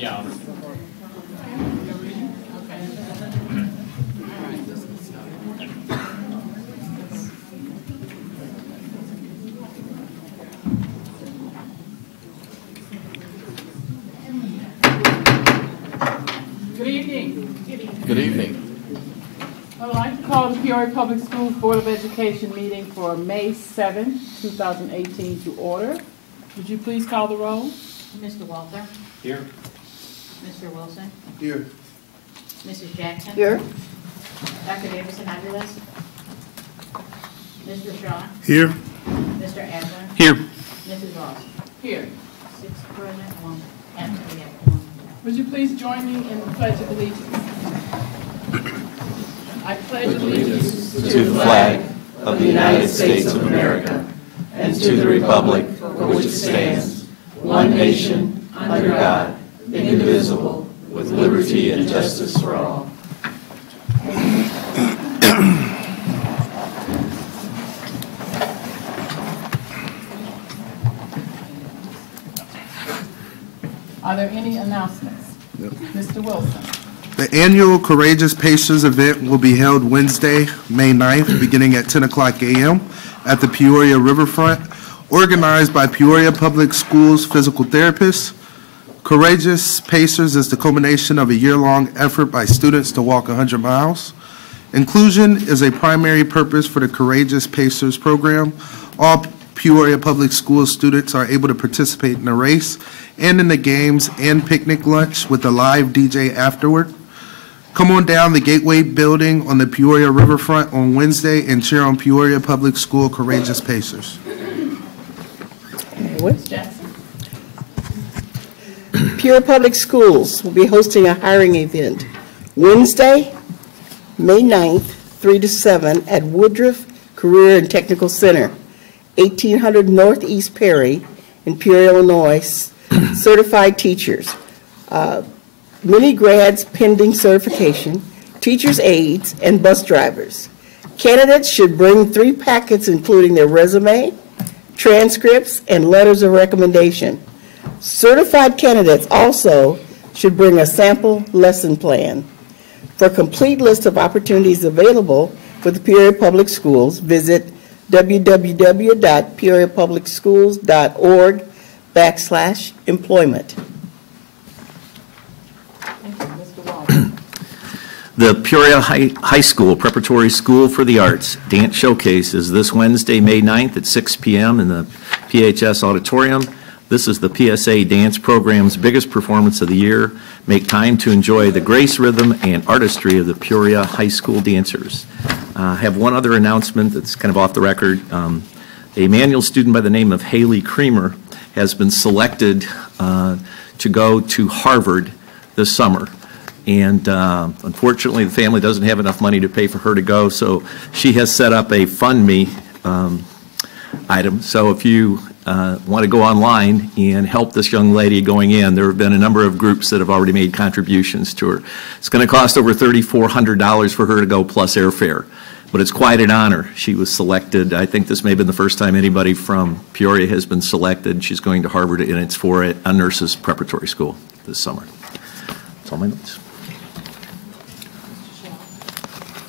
Yeah. Good evening. Good evening. I would like to call the Peoria Public Schools Board of Education meeting for May 7, 2018 to order. Would you please call the roll? Mr. Walter? Here. Mr. Wilson? Here. Mrs. Jackson? Here. Dr. Davidson, have you list? Mr. Shaw? Here. Mr. Adler? Here. Mrs. Ross? Here. 6 present, 1 absent, we have 1. Would you please join me in the Pledge of Allegiance? I pledge allegiance to the flag of the United States of America and to the republic for which it stands, one nation, under God, indivisible, with liberty and justice for all. Are there any announcements? Yep. Mr. Wilson. The annual Courageous Pacers event will be held Wednesday, May 9th, beginning at 10 o'clock a.m. at the Peoria Riverfront, organized by Peoria Public Schools physical therapists. Courageous Pacers is the culmination of a year-long effort by students to walk 100 miles. Inclusion is a primary purpose for the Courageous Pacers program. All Peoria Public Schools students are able to participate in the race and in the games and picnic lunch with a live DJ afterward. Come on down the Gateway Building on the Peoria Riverfront on Wednesday and cheer on Peoria Public School Courageous Pacers. Ms. Jackson. Peoria Public Schools will be hosting a hiring event Wednesday, May 9th, 3 to 7 at Woodruff Career and Technical Center, 1800 Northeast Perry in Peoria, Illinois. Certified teachers, many grads pending certification, teachers' aides, and bus drivers. Candidates should bring 3 packets including their resume, transcripts, and letters of recommendation. Certified candidates also should bring a sample lesson plan. For a complete list of opportunities available for the Peoria Public Schools, visit www.peoriapublicschools.org/employment. Thank you, Mr. Walton. The Peoria High School Preparatory School for the Arts Dance Showcase is this Wednesday, May 9th at 6 p.m. in the PHS Auditorium. This is the PSA dance program's biggest performance of the year. Make time to enjoy the grace, rhythm, and artistry of the Peoria High School dancers. I have one other announcement that's kind of off the record. A manual student by the name of Haley Creamer has been selected to go to Harvard this summer. And unfortunately, the family doesn't have enough money to pay for her to go, so she has set up a Fund Me item. So if you want to go online and help this young lady going in, there have been a number of groups that have already made contributions to her. It's going to cost over $3,400 for her to go plus airfare, but it's quite an honor. She was selected. I think this may have been the first time anybody from Peoria has been selected. She's going to Harvard, and it's for a nurse's preparatory school this summer. That's all my notes.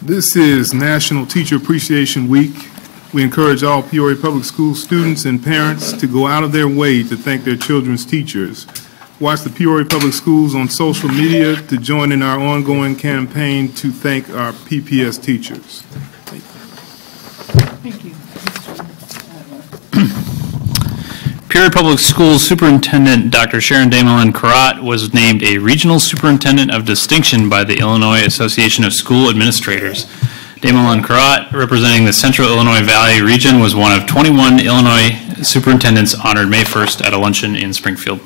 This is National Teacher Appreciation Week. We encourage all Peoria Public School students and parents to go out of their way to thank their children's teachers. Watch the Peoria Public Schools on social media to join in our ongoing campaign to thank our PPS teachers. Thank you. Peoria Public Schools Superintendent Dr. Sharon Damelin-Karat was named a Regional Superintendent of Distinction by the Illinois Association of School Administrators. Damelin-Karat, representing the Central Illinois Valley region, was one of 21 Illinois superintendents honored May 1st at a luncheon in Springfield.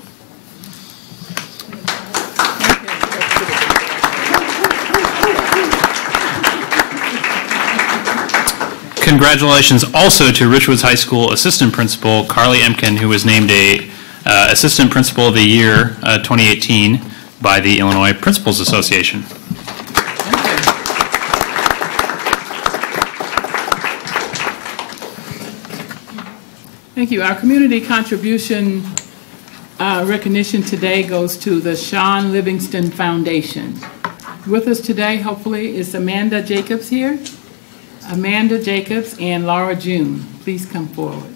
Congratulations also to Richwoods High School Assistant Principal Carly Emkin, who was named a Assistant Principal of the Year 2018 by the Illinois Principals Association. Thank you. Our community contribution recognition today goes to the Sean Livingston Foundation. With us today, hopefully, is Amanda Jacobs here. Amanda Jacobs and Laura June. Please come forward.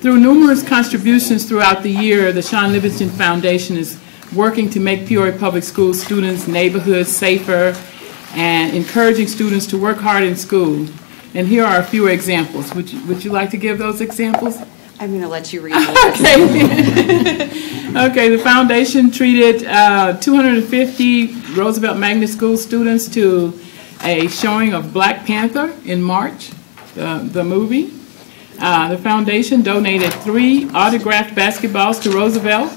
Through numerous contributions throughout the year, the Sean Livingston Foundation is working to make Peoria Public Schools students' neighborhoods safer and encouraging students to work hard in school. And here are a few examples. Would you like to give those examples? I'm going to let you read this. Okay. Okay, the foundation treated 250 Roosevelt Magnet School students to a showing of Black Panther in March, the movie. The foundation donated 3 autographed basketballs to Roosevelt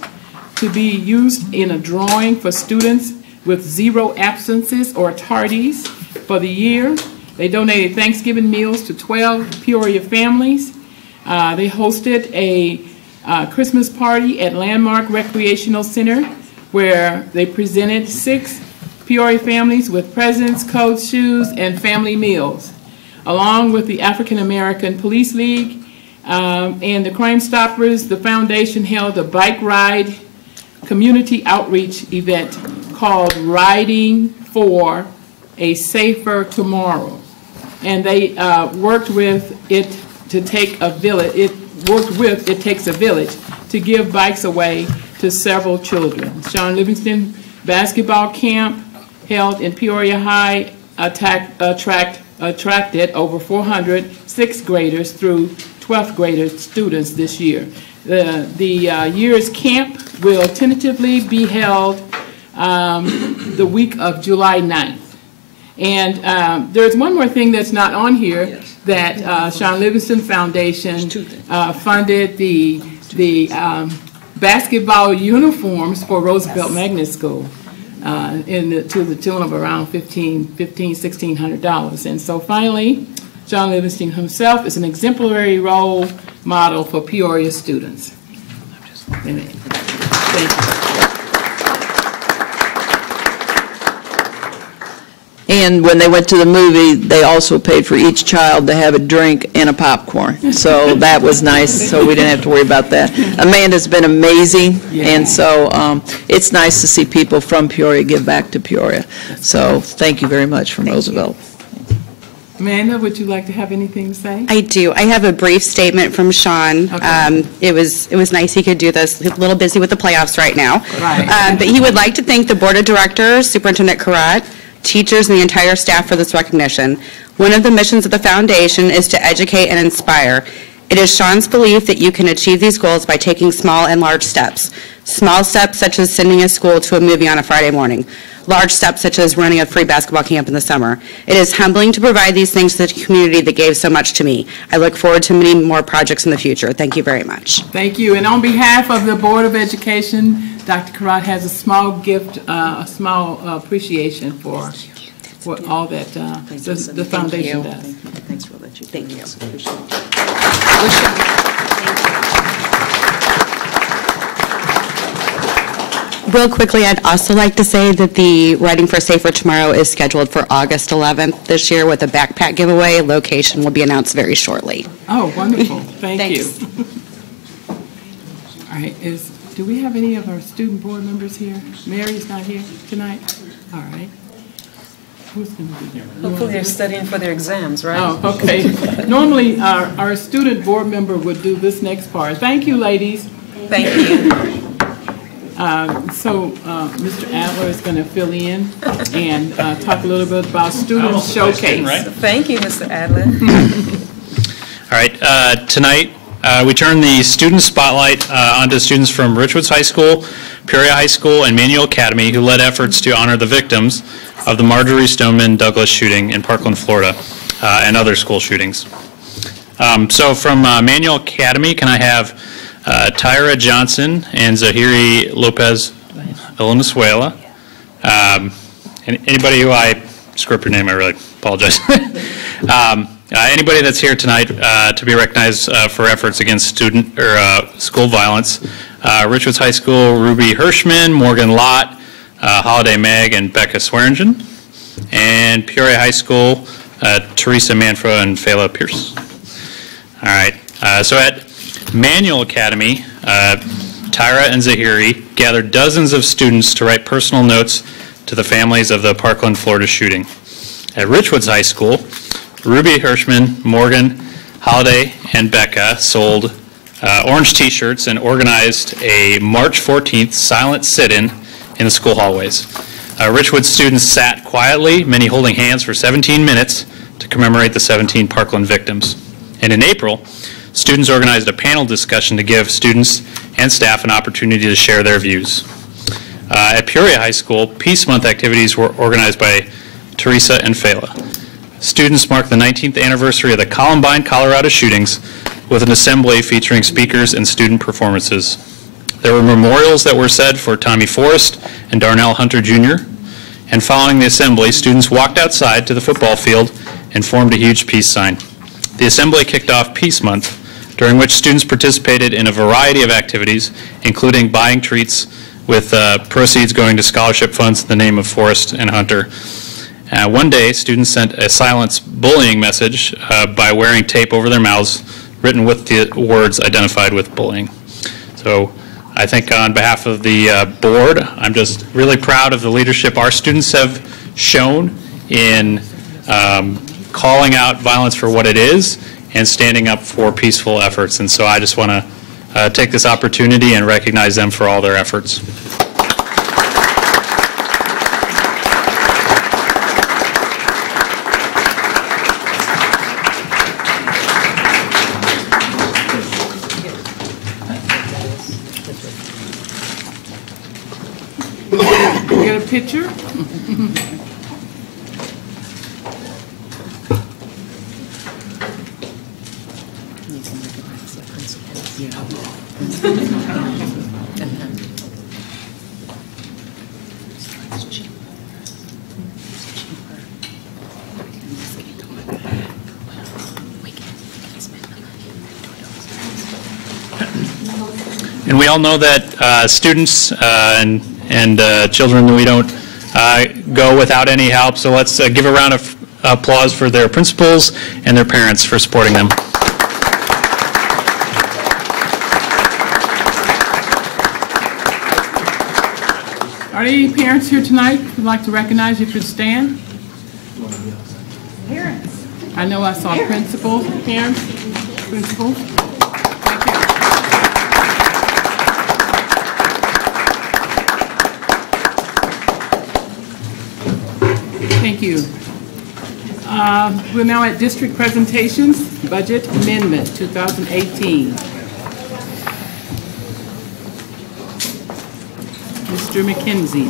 to be used in a drawing for students with 0 absences or tardies for the year. They donated Thanksgiving meals to 12 Peoria families. They hosted a Christmas party at Landmark Recreational Center where they presented 6 Peoria families with presents, coats, shoes, and family meals. Along with the African American Police League and the Crime Stoppers, the foundation held a bike ride community outreach event called Riding for a Safer Tomorrow. And they worked with It Takes a Village to give bikes away to several children. Sean Livingston basketball camp held in Peoria High attracted over 400 6th graders through 12th grader students this year. The year's camp will tentatively be held the week of July 9th. And there's one more thing that's not on here, that Sean Livingston Foundation funded the basketball uniforms for Roosevelt Magnet School to the tune of around $1,600. And so finally, Sean Livingston himself is an exemplary role model for Peoria students. Thank you. And when they went to the movie, they also paid for each child to have a drink and a popcorn. So that was nice, so we didn't have to worry about that. Amanda's been amazing, and so it's nice to see people from Peoria give back to Peoria. So thank you very much from Roosevelt. Amanda, would you like to have anything to say? I do. I have a brief statement from Sean. Okay. It was nice he could do this. He's a little busy with the playoffs right now. Right. But he would like to thank the Board of Directors, Superintendent Karat, teachers, and the entire staff for this recognition. One of the missions of the foundation is to educate and inspire. It is Sean's belief that you can achieve these goals by taking small and large steps. Small steps such as sending a school to a movie on a Friday morning. Large steps such as running a free basketball camp in the summer. It is humbling to provide these things to the community that gave so much to me. I look forward to many more projects in the future. Thank you very much. Thank you. And on behalf of the Board of Education, Dr. Karat has a small gift, a small appreciation for all that the foundation does. Thanks for letting you. Thank you. Real quickly, I'd also like to say that the Riding for a Safer Tomorrow is scheduled for August 11th this year with a backpack giveaway. Location will be announced very shortly. Oh, wonderful. Thank you. Thanks. All right. Do we have any of our student board members here? Mary's not here tonight? All right. Who's going to be here? Hopefully they're studying for their exams, right? Oh, okay. Normally, our student board member would do this next part. Thank you, ladies. Thank you. Mr. Adler is going to fill in and talk a little bit about Student Showcase. Right? Thank you, Mr. Adler. All right, tonight we turn the student spotlight onto students from Richwoods High School, Peoria High School, and Manual Academy who led efforts to honor the victims of the Marjorie Stoneman Douglas shooting in Parkland, Florida, and other school shootings. So from Manual Academy, can I have Tyra Johnson and Zahiri Lopez Valenzuela. Anybody who I screw up your name, I really apologize. Anybody that's here tonight to be recognized for efforts against student or school violence. Richwoods High School, Ruby Hirschman, Morgan Lott, Holiday Mag, and Becca Swearingen. And Peoria High School, Teresa Manfro and Fela Pierce. All right. So at Manual Academy, Tyra and Zahiri gathered dozens of students to write personal notes to the families of the Parkland, Florida shooting. At Richwoods High School, Ruby Hirschman, Morgan, Holiday, and Becca sold orange T-shirts and organized a March 14th silent sit-in in the school hallways. Richwoods students sat quietly, many holding hands for 17 minutes to commemorate the 17 Parkland victims. And in April, students organized a panel discussion to give students and staff an opportunity to share their views. At Peoria High School, Peace Month activities were organized by Teresa and Fela. Students marked the 19th anniversary of the Columbine, Colorado shootings with an assembly featuring speakers and student performances. There were memorials that were said for Tommy Forrest and Darnell Hunter Jr. And following the assembly, students walked outside to the football field and formed a huge peace sign. The assembly kicked off Peace Month, during which students participated in a variety of activities, including buying treats with proceeds going to scholarship funds in the name of Forrest and Hunter. One day, students sent a silence bullying message by wearing tape over their mouths, written with the words identified with bullying. So I think on behalf of the board, I'm just really proud of the leadership our students have shown in calling out violence for what it is and standing up for peaceful efforts. And so I just want to take this opportunity and recognize them for all their efforts. Get a picture? And we all know that students and children, we don't go without any help. So let's give a round of applause for their principals and their parents for supporting them. Are there any parents here tonight who'd like to recognize? You could stand. Parents. I know I saw principals, parents, principals. Thank you. Thank you. We're now at district presentations, budget amendment 2018. Mr. McKenzie.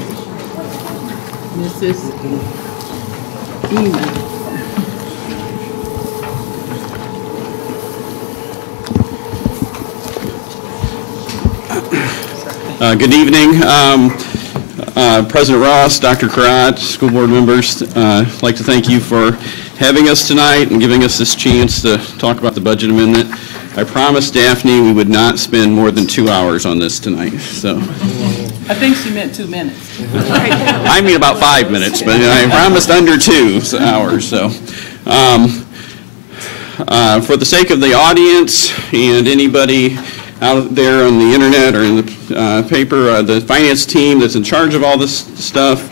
Mrs. Eman. Good evening. President Ross, Dr. Karat, school board members, I'd like to thank you for having us tonight and giving us this chance to talk about the budget amendment. I promised Daphne we would not spend more than 2 hours on this tonight. So I think she meant 2 minutes. I mean about 5 minutes, but I promised under 2 hours. So for the sake of the audience and anybody out there on the internet or in the paper, the finance team that's in charge of all this stuff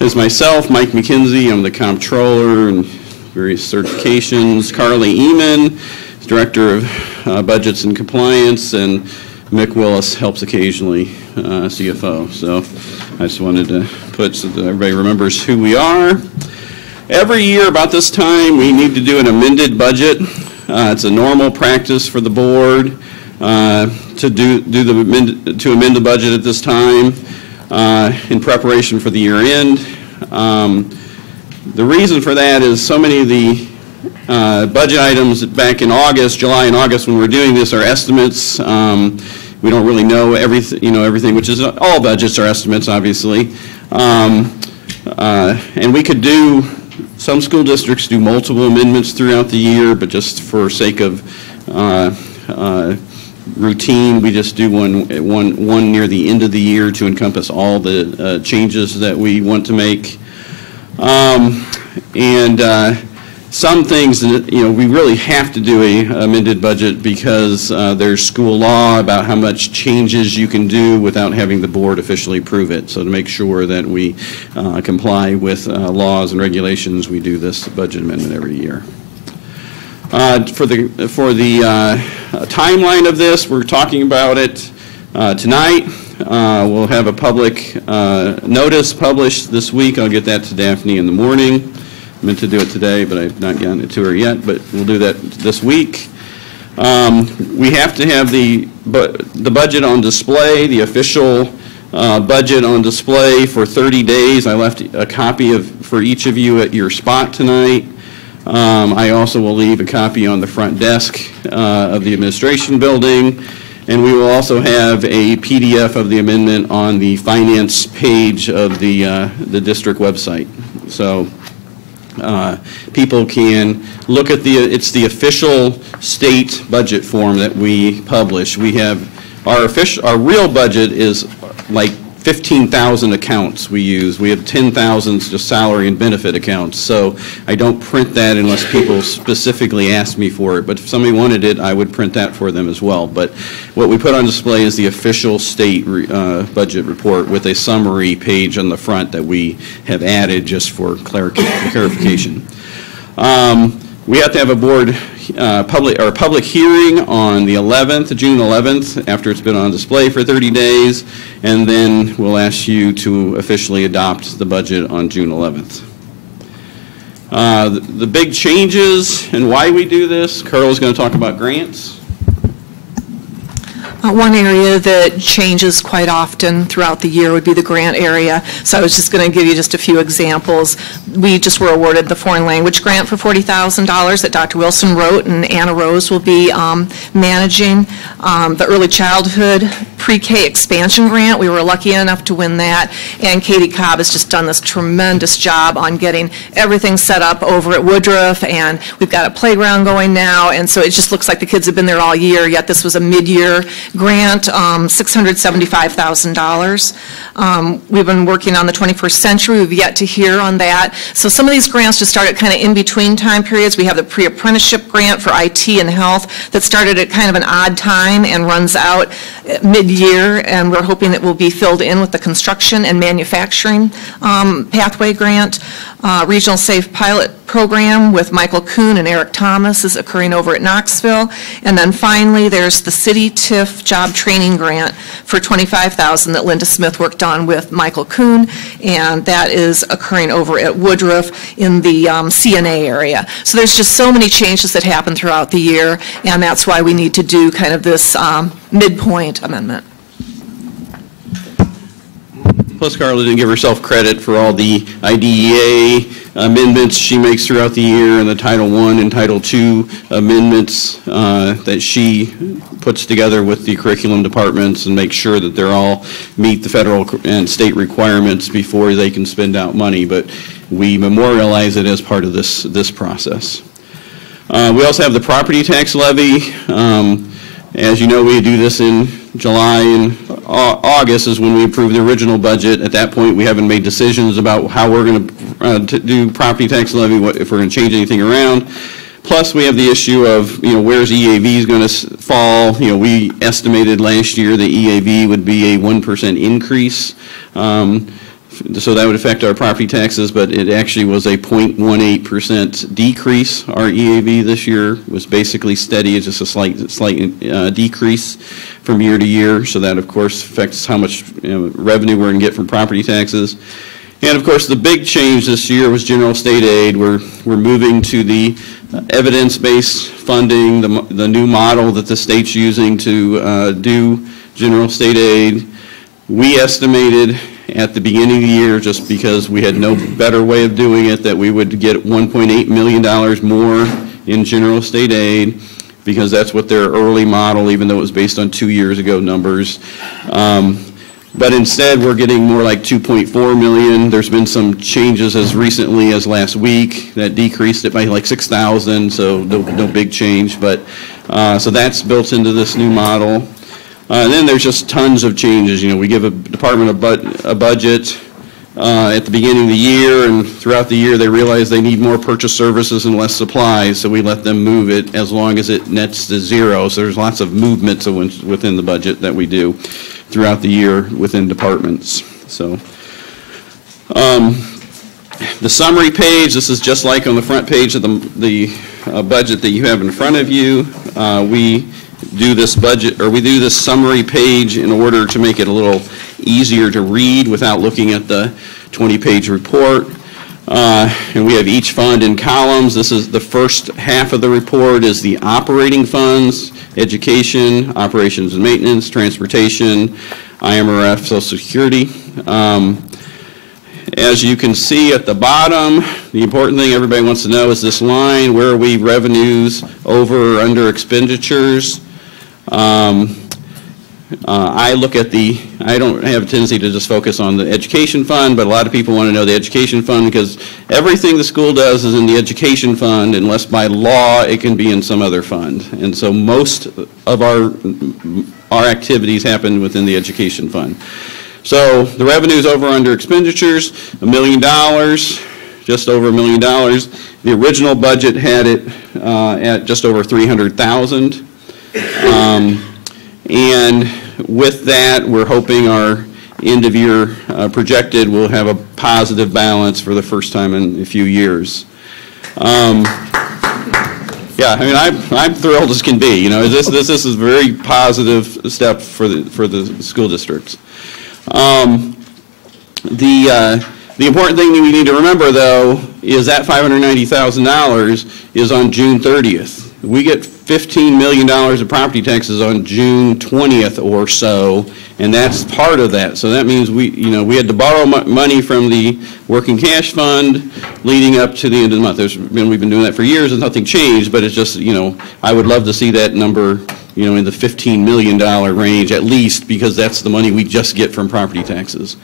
is myself, Mike McKenzie. I'm the comptroller and various certifications. Carly Eman, Director of Budgets and Compliance, and Mick Willis helps occasionally, CFO. So I just wanted to put so that everybody remembers who we are. Every year about this time, we need to do an amended budget. It's a normal practice for the board to amend the budget at this time in preparation for the year end. The reason for that is so many of the budget items back in August, July and August when we're doing this are estimates. We don't really know everything, which is all budgets are estimates, obviously. And we could do, some school districts do multiple amendments throughout the year, but just for sake of routine, we just do one near the end of the year to encompass all the changes that we want to make. some things that, we really have to do a amended budget because there's school law about how much changes you can do without having the board officially approve it. So to make sure that we comply with laws and regulations, we do this budget amendment every year. For the timeline of this, we're talking about it tonight. We'll have a public notice published this week. I'll get that to Daphne in the morning. I meant to do it today, but I've not gotten it to her yet, but we'll do that this week. We have to have the budget on display, the official budget on display for 30 days. I left a copy for each of you at your spot tonight. I also will leave a copy on the front desk of the administration building, and we will also have a PDF of the amendment on the finance page of the district website. So people can look at it's the official state budget form that we publish. We have our real budget is like 15,000 accounts we use. We have 10,000 just salary and benefit accounts. So I don't print that unless people specifically ask me for it. But if somebody wanted it, I would print that for them as well. But what we put on display is the official state budget report with a summary page on the front that we have added just for clarification. We have to have a board public hearing on the 11th, June 11th, after it's been on display for 30 days, and then we'll ask you to officially adopt the budget on June 11th. The big changes and why we do this, Carl's going to talk about grants. One area that changes quite often throughout the year would be the grant area. So I was just going to give you just a few examples. We just were awarded the foreign language grant for $40,000 that Dr. Wilson wrote and Anna Rose will be managing. The early childhood pre-K expansion grant, we were lucky enough to win that. And Katie Cobb has just done this tremendous job on getting everything set up over at Woodruff, and we've got a playground going now, and so it just looks like the kids have been there all year, yet this was a mid-year grant, $675,000. We've been working on the 21st century. We've yet to hear on that. So some of these grants just started kind of in between time periods. We have the pre-apprenticeship grant for IT and health that started at kind of an odd time and runs out mid-year, and we're hoping it will be filled in with the construction and manufacturing pathway grant. Regional Safe Pilot Program with Michael Kuhn and Eric Thomas is occurring over at Knoxville. And then finally, there's the City TIF Job Training Grant for $25,000 that Linda Smith worked on with Michael Kuhn, and that is occurring over at Woodruff in the CNA area. So there's just so many changes that happen throughout the year, and that's why we need to do kind of this midpoint amendment. Plus, Carla didn't give herself credit for all the IDEA amendments she makes throughout the year and the Title I and Title II amendments that she puts together with the curriculum departments and makes sure that they're all meet the federal and state requirements before they can spend out money. But we memorialize it as part of this process. We also have the property tax levy. As you know, we do this in July and August is when we approve the original budget. At that point, we haven't made decisions about how we're going to do property tax levy, if we're going to change anything around. Plus, we have the issue of, where's EAV going to fall. We estimated last year the EAV would be a 1% increase. So that would affect our property taxes, but it actually was a 0.18% decrease. Our EAV this year was basically steady. It's just a slight decrease from year to year. So that, of course, affects how much revenue we're going to get from property taxes. And, of course, the big change this year was general state aid. We're moving to the evidence-based funding, the new model that the state's using to do general state aid. We estimated at the beginning of the year, just because we had no better way of doing it, that we would get $1.8 million more in general state aid, because that's what their early model, even though it was based on 2 years ago numbers. But instead, we're getting more like $2.4 million. There's been some changes as recently as last week that decreased it by like 6,000, so no big change. But so that's built into this new model. And then there's just tons of changes. We give a department a budget, at the beginning of the year, and throughout the year they realize they need more purchase services and less supplies, so we let them move it as long as it nets to zero. So there's lots of movements within the budget that we do throughout the year within departments. So the summary page, this is just like on the front page of the budget that you have in front of you. We do this budget, or we do this summary page in order to make it a little easier to read without looking at the 20-page report. And we have each fund in columns. This is the first half of the report is the operating funds: education, operations and maintenance, transportation, IMRF, Social Security. As you can see at the bottom, the important thing everybody wants to know is this line: where are we revenues over or under expenditures? I look at I don't have a tendency to just focus on the education fund, but a lot of people want to know the education fund because everything the school does is in the education fund, unless by law it can be in some other fund. And so most of our activities happen within the education fund. So the revenues over under expenditures, $1 million, just over $1 million. The original budget had it at just over $300,000. And with that, we're hoping our end of year projected will have a positive balance for the first time in a few years. Yeah, I mean, I'm thrilled as can be. You know, this is a very positive step for the school districts. The important thing that we need to remember, though, is that $590,000 is on June 30th. We get $15 million of property taxes on June 20th or so, and that's part of that. So that means we had to borrow money from the working cash fund leading up to the end of the month. We've been doing that for years and nothing changed, but it's just, I would love to see that number, in the $15 million range at least, because that's the money we just get from property taxes.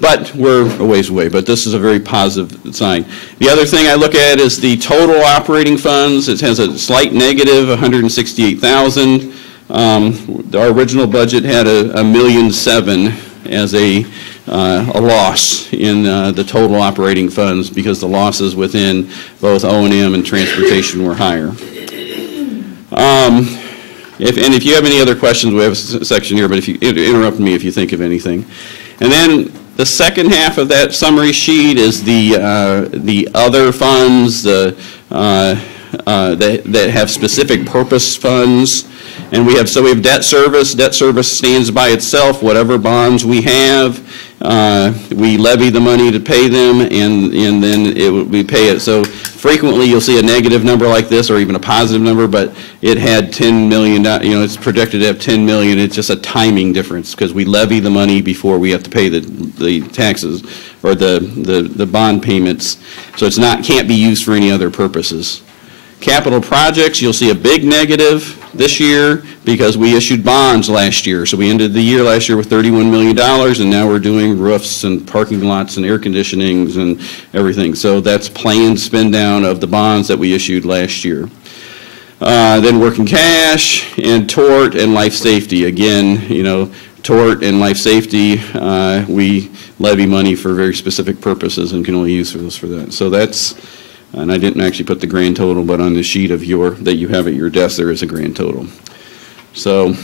But we're a ways away, but this is a very positive sign. The other thing I look at is the total operating funds. It has a slight negative, $168,000. Our original budget had $1.7 million as a loss in the total operating funds because the losses within both O&M and transportation were higher. If you have any other questions, we have a section here, but if you interrupt me if you think of anything. And then the second half of that summary sheet is the other funds that have specific purpose funds. And we have debt service. Debt service stands by itself. Whatever bonds we have, we levy the money to pay them, and then we pay it. So frequently you'll see a negative number like this, or even a positive number, but it had $10 million. It's projected to have $10 million. It's just a timing difference because we levy the money before we have to pay the taxes or the bond payments. So can't be used for any other purposes. Capital projects, you'll see a big negative this year because we issued bonds last year. So we ended the year last year with $31 million, and now we're doing roofs and parking lots and air conditionings and everything. So that's planned spend down of the bonds that we issued last year. Then working cash and tort and life safety. Again, tort and life safety, we levy money for very specific purposes and can only use those for that. So that's. And I didn't actually put the grand total, but on the sheet that you have at your desk, there is a grand total. So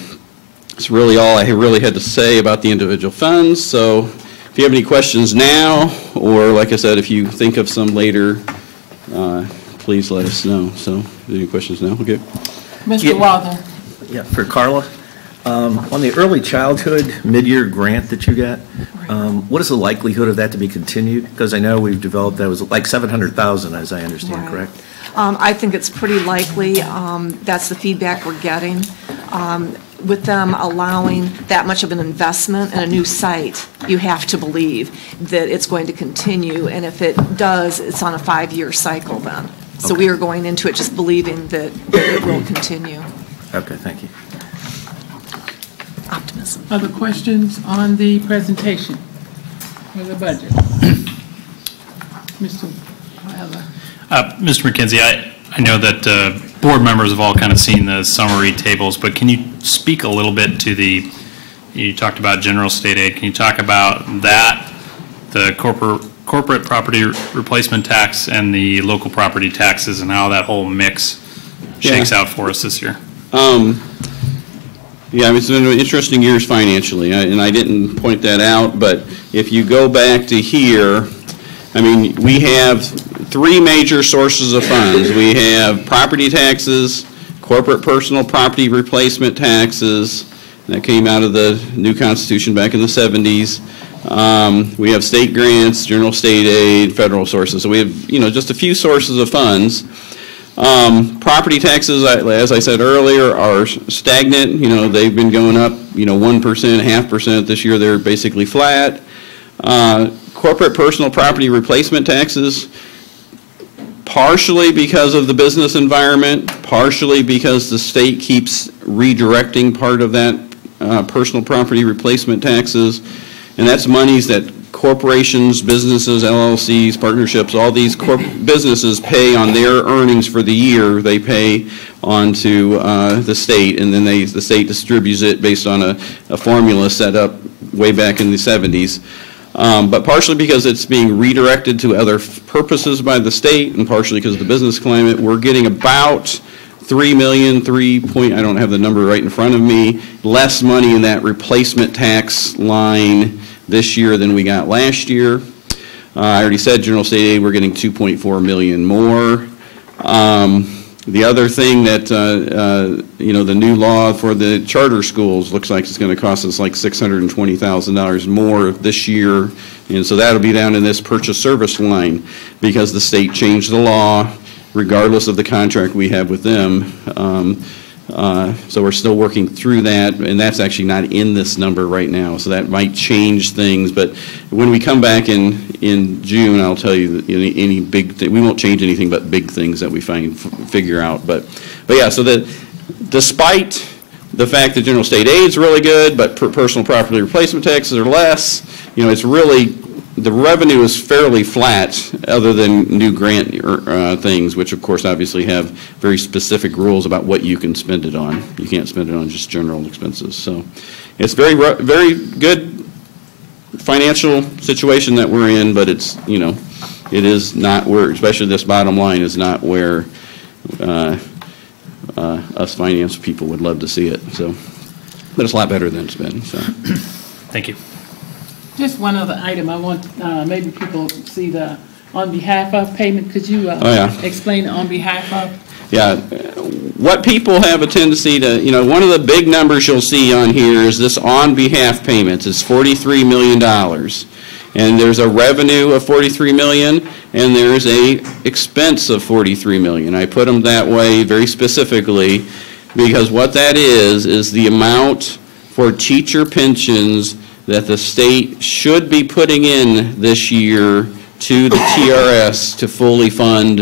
that's really all I really had to say about the individual funds. So if you have any questions now, or like I said, if you think of some later, please let us know. So any questions now? Okay. Mr. Walther. Yeah, for Carla. On the early childhood mid-year grant that you got, what is the likelihood of that to be continued? Because I know we've developed, that was like $700,000, as I understand, Right. correct? I think it's pretty likely. That's the feedback we're getting. With them allowing that much of an investment in a new site, you have to believe that it's going to continue. And if it does, it's on a 5-year cycle then. So Okay. we are going into it just believing that it will continue. Okay, thank you. Optimism. Other questions on the presentation for the budget? Mr. Wyler. Mr. McKenzie, I know that board members have all kind of seen the summary tables, but can you speak a little bit to you talked about general state aid, can you talk about that the corporate property replacement tax and the local property taxes and how that whole mix shakes out for us this year. Yeah, it's been interesting years financially, and I didn't point that out, but if you go back to here, I mean, we have three major sources of funds. We have property taxes, corporate personal property replacement taxes, that came out of the new Constitution back in the 70s. We have state grants, general state aid, federal sources. So we have, just a few sources of funds. Property taxes, as I said earlier, are stagnant. They've been going up, 1%, 0.5%. This year they're basically flat. Corporate personal property replacement taxes, partially because of the business environment, partially because the state keeps redirecting part of that personal property replacement taxes, and that's monies that corporations, businesses, LLCs, partnerships, all these businesses pay on their earnings for the year. They pay onto the state, and then the state distributes it based on a formula set up way back in the 70s. But partially because it's being redirected to other purposes by the state, and partially because of the business climate, we're getting about $3 million, I don't have the number right in front of me, less money in that replacement tax line this year than we got last year. I already said general state aid, we're getting $2.4 million more. The other thing that, the new law for the charter schools looks like it's going to cost us like $620,000 more this year. And so that'll be down in this purchase service line because the state changed the law regardless of the contract we have with them. So we're still working through that, and that's actually not in this number right now. So that might change things. But when we come back in June, I'll tell you that any big thing, we won't change anything but big things that we figure out. But yeah, so that despite the fact that general state aid is really good, but personal property replacement taxes are less, it's really, the revenue is fairly flat other than new grant things, which of course obviously have very specific rules about what you can spend it on. You can't spend it on just general expenses. So it's very good financial situation that we're in, but it's, it is not where, especially this bottom line is not where us finance people would love to see it. So, but it's a lot better than it's been. So, thank you. Just one other item. I want maybe people see the on behalf of payment. Could you explain the on behalf of? Yeah, what people have a tendency to, one of the big numbers you'll see on here is this on behalf payments. It's $43 million. And there's a revenue of $43 million, and there's a expense of $43 million. I put them that way very specifically because what that is the amount for teacher pensions that the state should be putting in this year to the TRS to fully fund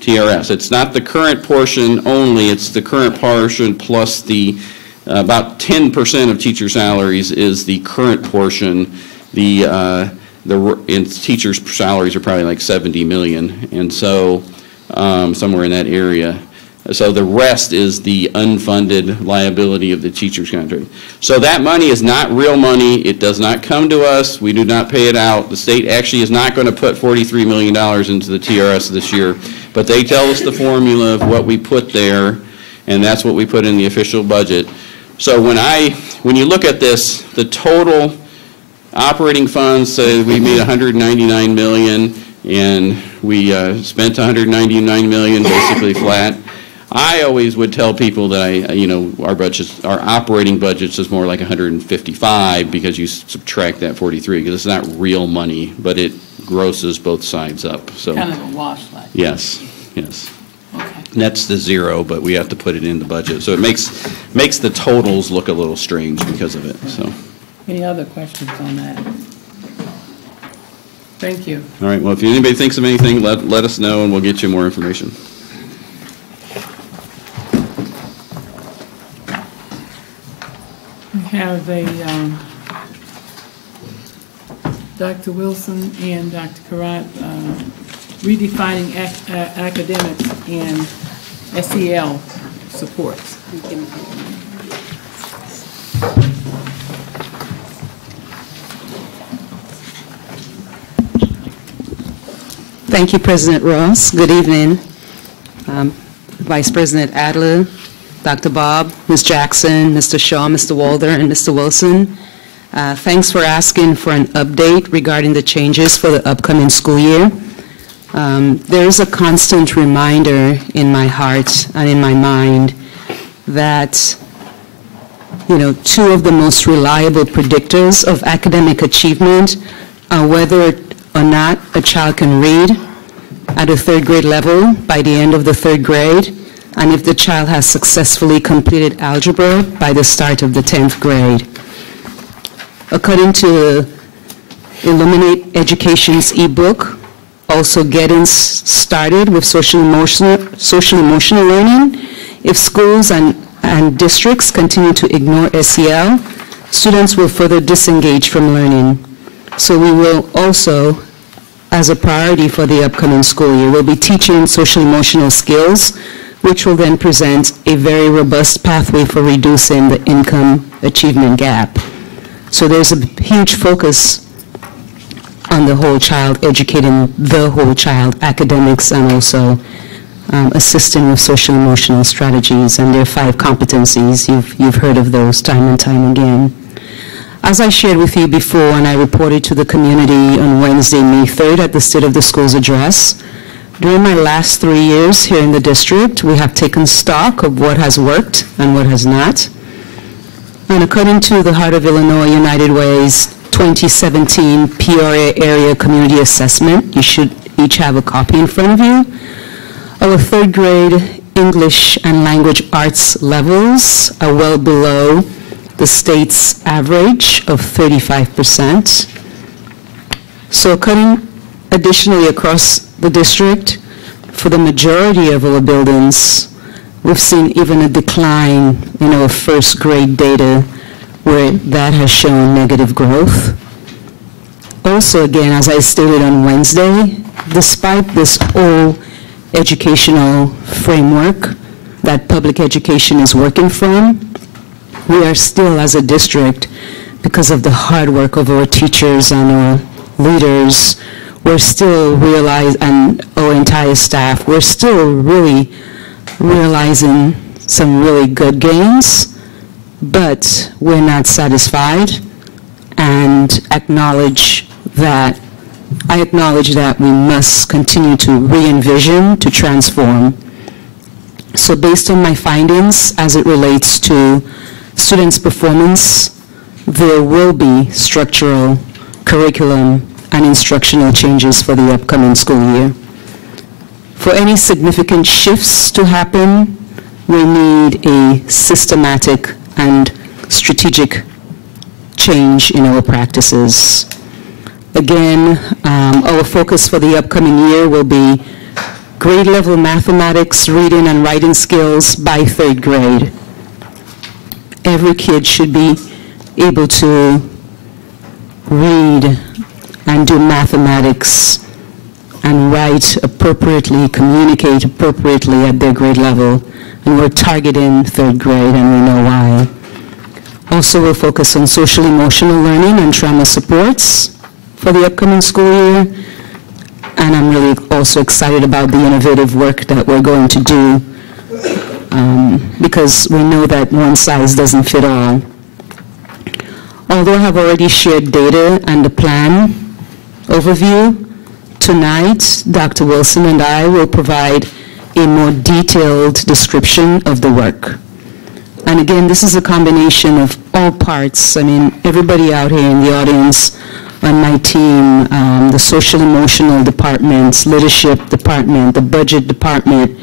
TRS. It's not the current portion only, it's the current portion plus the about 10% of teacher salaries is the current portion. And teachers' salaries are probably like $70 million, and so somewhere in that area. So the rest is the unfunded liability of the teacher's contract. So that money is not real money. It does not come to us. We do not pay it out. The state actually is not going to put $43 million into the TRS this year, but they tell us the formula of what we put there, and that's what we put in the official budget. So when you look at this, the total operating funds say we made $199 million, and we spent $199 million, basically flat. I always would tell people that our operating budgets is more like 155 because you subtract that 43 because it's not real money, but it grosses both sides up. So kind of a wash like. Yes. Okay. That's the zero, but we have to put it in the budget, so it makes the totals look a little strange because of it. So. Any other questions on that? Thank you. All right. Well, if anybody thinks of anything, let us know, and we'll get you more information. We have Dr. Wilson and Dr. Karat redefining academics and SEL supports. Thank you, President Ross. Good evening. Vice President Adler, Dr. Bob, Ms. Jackson, Mr. Shaw, Mr. Walder, and Mr. Wilson. Thanks for asking for an update regarding the changes for the upcoming school year. There is a constant reminder in my heart and in my mind that, you know, two of the most reliable predictors of academic achievement are whether or not a child can read at a third grade level by the end of the third grade, and if the child has successfully completed algebra by the start of the 10th grade. According to Illuminate Education's ebook, also Getting Started with Social Emotional Learning, if schools and districts continue to ignore SEL, students will further disengage from learning. So we will also, as a priority for the upcoming school year, we'll be teaching social emotional skills, which will then present a very robust pathway for reducing the income achievement gap. So there's a huge focus on the whole child, educating the whole child, academics, and also assisting with social emotional strategies, and there are 5 competencies. You've heard of those time and time again. As I shared with you before, and I reported to the community on Wednesday, May 3rd at the State of the Schools address, during my last 3 years here in the district, we have taken stock of what has worked and what has not. And according to the Heart of Illinois United Way's 2017 Peoria Area Community Assessment, you should each have a copy in front of you, our third grade English and language arts levels are well below the state's average of 35%. So additionally across the district, for the majority of our buildings, we've seen even a decline in our first grade data where that has shown negative growth. Also, again, as I stated on Wednesday, despite this whole educational framework that public education is working from, we are still, as a district, because of the hard work of our teachers and our leaders, we're still and our entire staff, we're still really realizing some really good gains, but we're not satisfied, and I acknowledge that we must continue to re-envision, to transform. So based on my findings as it relates to students' performance, there will be structural, curriculum, and instructional changes for the upcoming school year. For any significant shifts to happen, we need a systematic and strategic change in our practices. Again, our focus for the upcoming year will be grade level mathematics, reading and writing skills by third grade. Every kid should be able to read and do mathematics and write appropriately, communicate appropriately at their grade level. And we're targeting third grade, and we know why. Also, we'll focus on social emotional learning and trauma supports for the upcoming school year. And I'm really also excited about the innovative work that we're going to do, because we know that one size doesn't fit all. Although I have already shared data and the plan overview, tonight Dr. Wilson and I will provide a more detailed description of the work. And again, this is a combination of all parts. I mean, everybody out here in the audience on my team, the social emotional departments, leadership department, the budget department,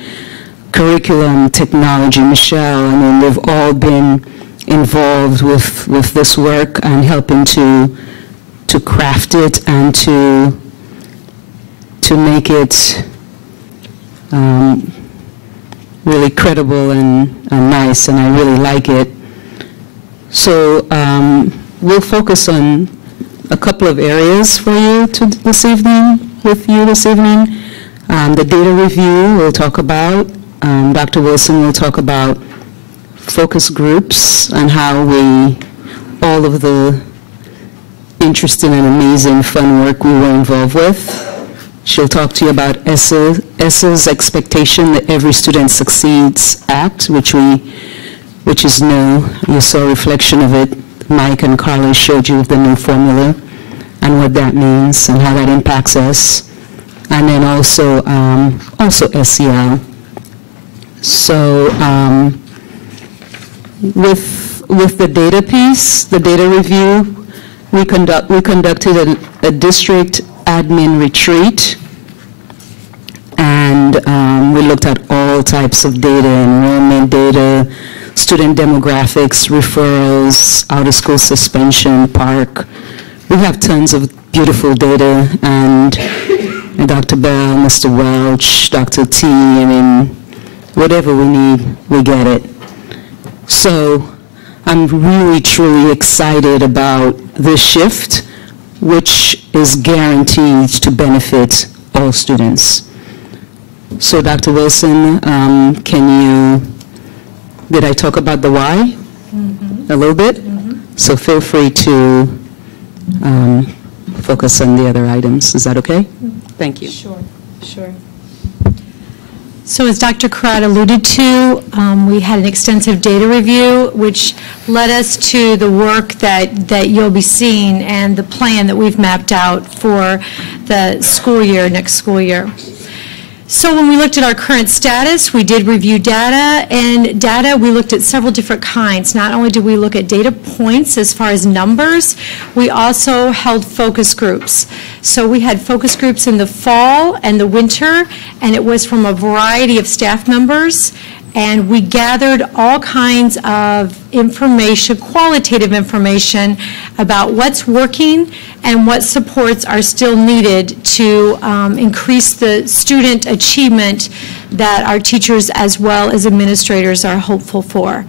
curriculum, technology, Michelle, I mean, they've all been involved with this work and helping to craft it and to make it really credible and nice, and I really like it. So we'll focus on a couple of areas for you this evening. The data review we'll talk about. Dr. Wilson will talk about focus groups and how all of the interesting and amazing fun work we were involved with. She'll talk to you about ESSA's expectation that every student succeeds act, which is new. You saw a reflection of it. Mike and Carla showed you the new formula and what that means and how that impacts us. And then also SEL. So with the data piece, the data review, we conducted a district admin retreat, and we looked at all types of data, enrollment data, student demographics, referrals, out-of-school suspension, park. We have tons of beautiful data, and Dr. Bell, Mr. Welch, Dr. T, I mean, whatever we need, we get it. So I'm really, truly excited about this shift, which is guaranteed to benefit all students. So Dr. Wilson, did I talk about the why a little bit? So feel free to focus on the other items. Is that okay? Thank you. Sure. So as Dr. Karat alluded to, we had an extensive data review, which led us to the work that you'll be seeing and the plan that we've mapped out for the school year, next school year. So when we looked at our current status, we did review data, and data we looked at several different kinds. Not only did we look at data points as far as numbers, we also held focus groups. So we had focus groups in the fall and the winter, and it was from a variety of staff members, and we gathered all kinds of information, qualitative information about what's working and what supports are still needed to increase the student achievement that our teachers as well as administrators are hopeful for.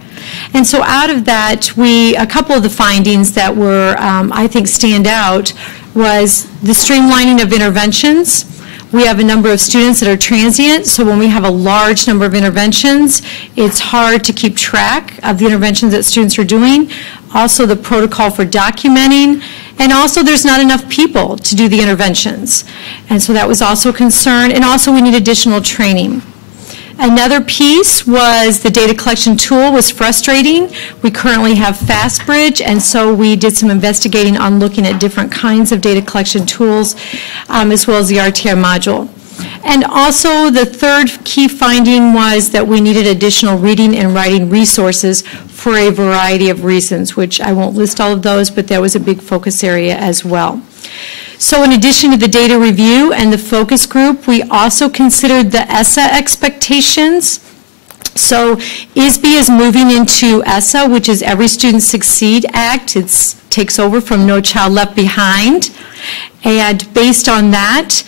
And so out of that, a couple of the findings that were, I think, stand out was the streamlining of interventions. We have a number of students that are transient, so when we have a large number of interventions, it's hard to keep track of the interventions that students are doing. Also the protocol for documenting, and also there's not enough people to do the interventions. And so that was also a concern, and also we need additional training. Another piece was the data collection tool was frustrating. We currently have FastBridge, and so we did some investigating on looking at different kinds of data collection tools, as well as the RTI module. And also the third key finding was that we needed additional reading and writing resources for a variety of reasons, which I won't list all of those, but that was a big focus area as well. So in addition to the data review and the focus group, we also considered the ESSA expectations. So ISB is moving into ESSA, which is Every Student Succeed Act. It takes over from No Child Left Behind. And based on that,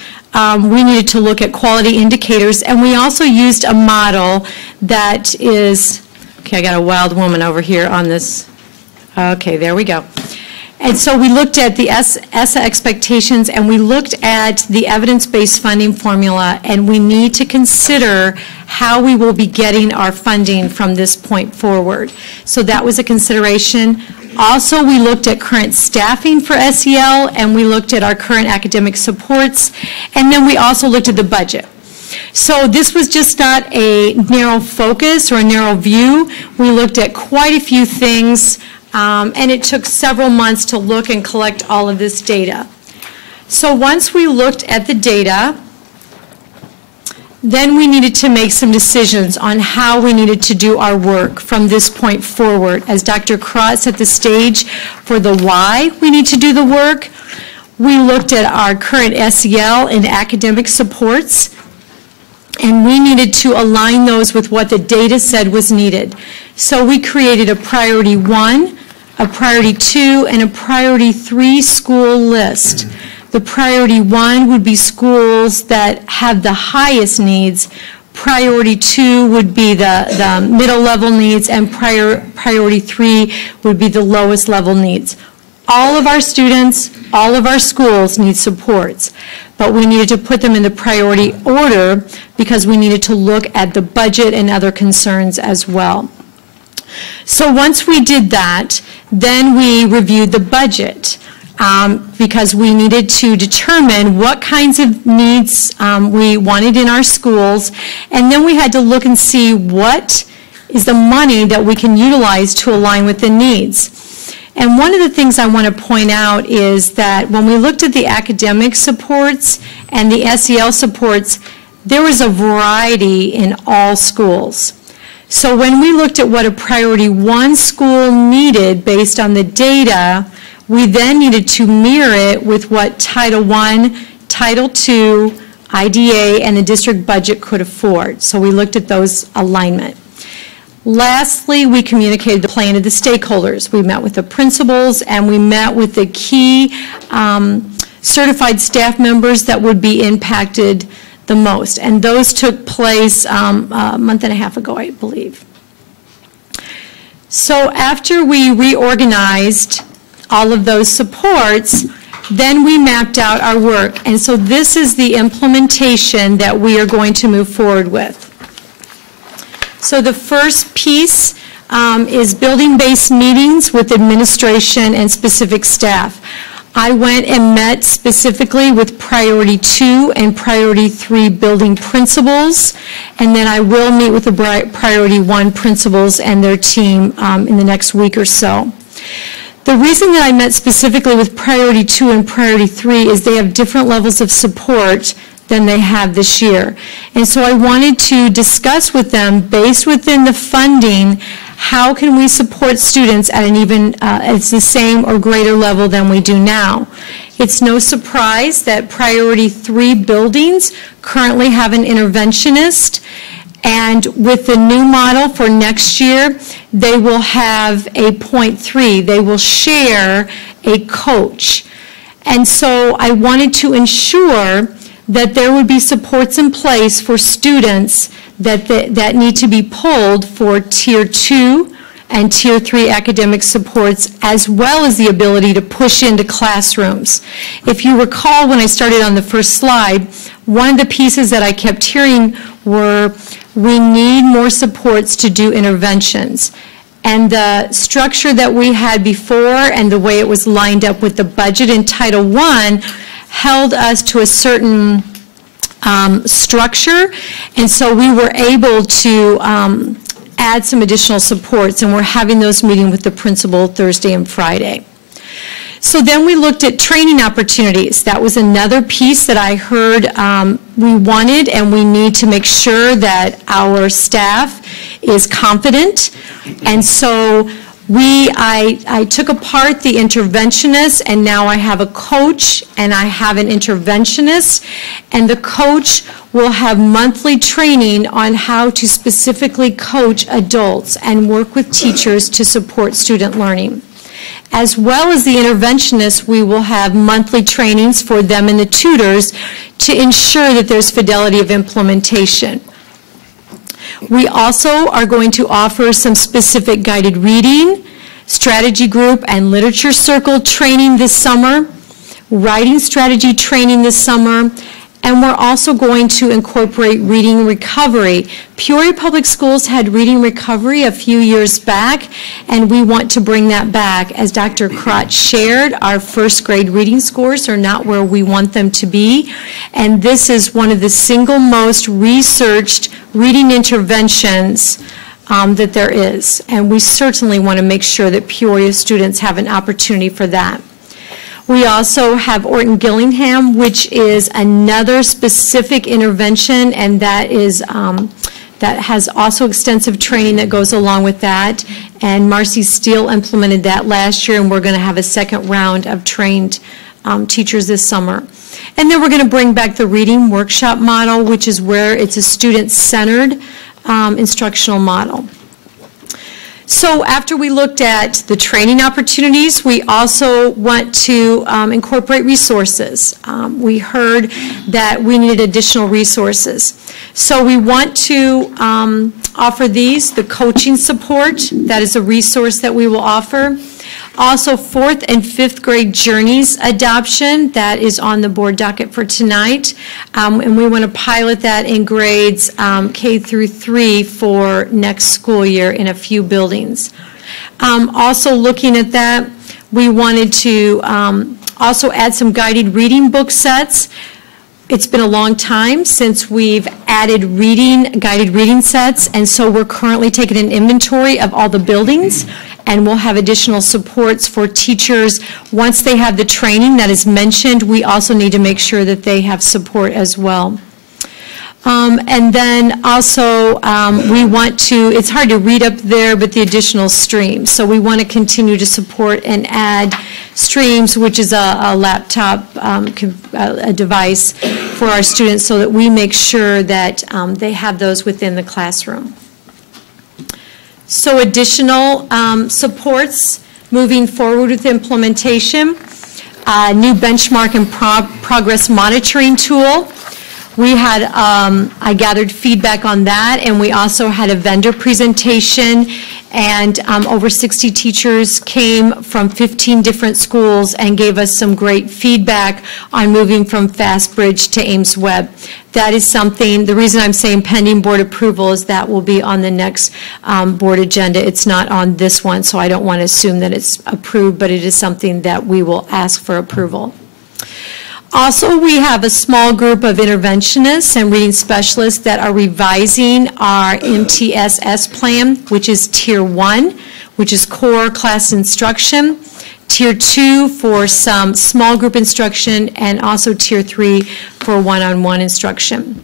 we needed to look at quality indicators, and we also used a model that is, okay, I got a wild woman over here on this. Okay, there we go. And so we looked at the ESSA expectations, and we looked at the evidence-based funding formula, and we need to consider how we will be getting our funding from this point forward. So that was a consideration. Also, we looked at current staffing for SEL, and we looked at our current academic supports, and then we also looked at the budget. So this was just not a narrow focus or a narrow view. We looked at quite a few things, and it took several months to look and collect all of this data. So once we looked at the data, then we needed to make some decisions on how we needed to do our work from this point forward. As Dr. Karat set the stage for the why we need to do the work, we looked at our current SEL and academic supports, and we needed to align those with what the data said was needed. So we created a priority 1, a priority 2, and a priority 3 school list. The priority 1 would be schools that have the highest needs. Priority 2 would be the middle level needs, and priority 3 would be the lowest level needs. All of our students, all of our schools need supports, but we needed to put them in the priority order because we needed to look at the budget and other concerns as well. So once we did that, then we reviewed the budget. because we needed to determine what kinds of needs we wanted in our schools, and then we had to look and see what is the money that we can utilize to align with the needs. And one of the things I want to point out is that when we looked at the academic supports and the SEL supports, there was a variety in all schools. So when we looked at what a priority 1 school needed based on the data, we then needed to mirror it with what Title I, Title II, IDA, and the district budget could afford. So we looked at those alignment. Lastly, we communicated the plan to the stakeholders. We met with the principals and we met with the key certified staff members that would be impacted the most. And those took place a month and a half ago, I believe. So after we reorganized all of those supports, then we mapped out our work. And so this is the implementation that we are going to move forward with. So the first piece is building-based meetings with administration and specific staff. I went and met specifically with Priority 2 and Priority 3 building principals, and then I will meet with the Priority 1 principals and their team in the next week or so. The reason that I met specifically with Priority 2 and Priority 3 is they have different levels of support than they have this year. And so I wanted to discuss with them, based within the funding, how can we support students at an even, it's the same or greater level than we do now. It's no surprise that Priority 3 buildings currently have an interventionist, and with the new model for next year, they will have a .3. They will share a coach. And so I wanted to ensure that there would be supports in place for students that need to be pulled for Tier 2 and Tier 3 academic supports, as well as the ability to push into classrooms. If you recall, when I started on the first slide, one of the pieces that I kept hearing were, we need more supports to do interventions. And the structure that we had before and the way it was lined up with the budget in Title I held us to a certain structure, and so we were able to add some additional supports, and we're having those meeting with the principal Thursday and Friday. So then we looked at training opportunities. That was another piece that I heard we wanted, and we need to make sure that our staff is confident. And so I took apart the interventionist, and now I have a coach and I have an interventionist, and the coach will have monthly training on how to specifically coach adults and work with teachers to support student learning. As well as the interventionists, we will have monthly trainings for them and the tutors to ensure that there's fidelity of implementation. We also are going to offer some specific guided reading, strategy group, and literature circle training this summer, writing strategy training this summer, and we're also going to incorporate reading recovery. Peoria Public Schools had reading recovery a few years back, and we want to bring that back. As Dr. Crotch shared, our first grade reading scores are not where we want them to be, and this is one of the single most researched reading interventions that there is, and we certainly want to make sure that Peoria students have an opportunity for that. We also have Orton Gillingham, which is another specific intervention, and that is that has also extensive training that goes along with that. And Marcy Steele implemented that last year, and we're going to have a second round of trained teachers this summer. And then we're going to bring back the reading workshop model, which is where it's a student-centered instructional model. So after we looked at the training opportunities, we also want to incorporate resources. We heard that we needed additional resources. So we want to offer these, the coaching support. That is a resource that we will offer. Also, 4th and 5th grade Journeys adoption, that is on the board docket for tonight. And we want to pilot that in grades K through 3 for next school year in a few buildings. Also looking at that, we wanted to Also add some guided reading book sets. It's been a long time since we've added guided reading sets, and so we're currently taking an inventory of all the buildings, and we'll have additional supports for teachers. Once they have the training that is mentioned, we also need to make sure that they have support as well. And then also, we want to, it's hard to read up there, but the additional streams. So we want to continue to support and add streams, which is a laptop, a device for our students, so that we make sure that they have those within the classroom. So additional supports moving forward with implementation, new benchmark and progress monitoring tool. We had, I gathered feedback on that, and we also had a vendor presentation, and over 60 teachers came from 15 different schools and gave us some great feedback on moving from FastBridge to Ames Web. That is something, the reason I'm saying pending board approval is that will be on the next board agenda. It's not on this one, so I don't want to assume that it's approved, but it is something that we will ask for approval. Also, we have a small group of interventionists and reading specialists that are revising our MTSS plan, which is Tier 1, which is core class instruction, Tier 2 for some small group instruction, and also Tier 3 for one-on-one instruction.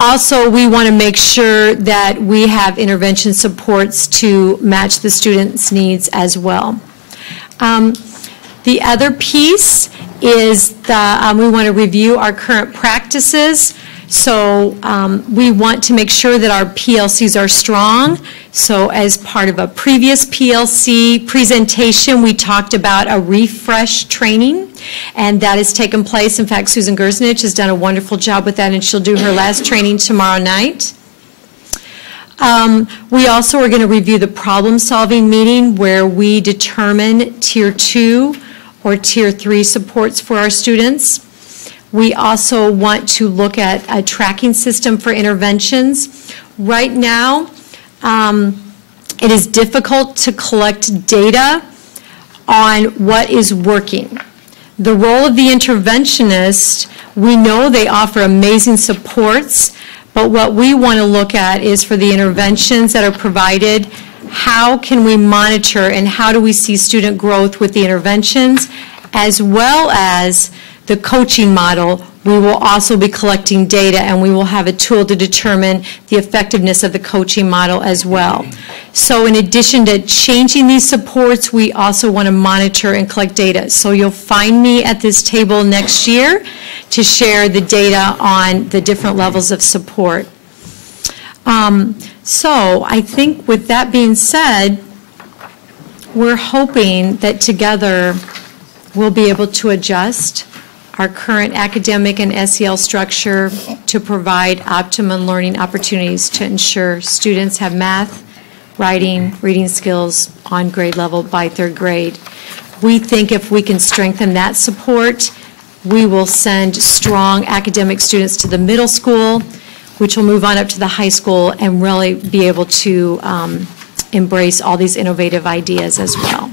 Also, we want to make sure that we have intervention supports to match the students' needs as well. The other piece is we want to review our current practices. So we want to make sure that our PLCs are strong. So as part of a previous PLC presentation, we talked about a refresh training, and that has taken place. In fact, Susan Gerznich has done a wonderful job with that, and she'll do her last training tomorrow night. We also are going to review the problem-solving meeting where we determine Tier 2 or Tier 3 supports for our students. We also want to look at a tracking system for interventions. Right now, it is difficult to collect data on what is working. The role of the interventionist, we know they offer amazing supports, but what we want to look at is for the interventions that are provided, how can we monitor and how do we see student growth with the interventions, as well as the coaching model. We will also be collecting data, and we will have a tool to determine the effectiveness of the coaching model as well. So in addition to changing these supports, we also want to monitor and collect data. So you'll find me at this table next year to share the data on the different levels of support. So I think with that being said, we're hoping that together we'll be able to adjust our current academic and SEL structure to provide optimum learning opportunities to ensure students have math, writing, reading skills on grade level by third grade. We think if we can strengthen that support, we will send strong academic students to the middle school, which will move on up to the high school and really be able to embrace all these innovative ideas as well.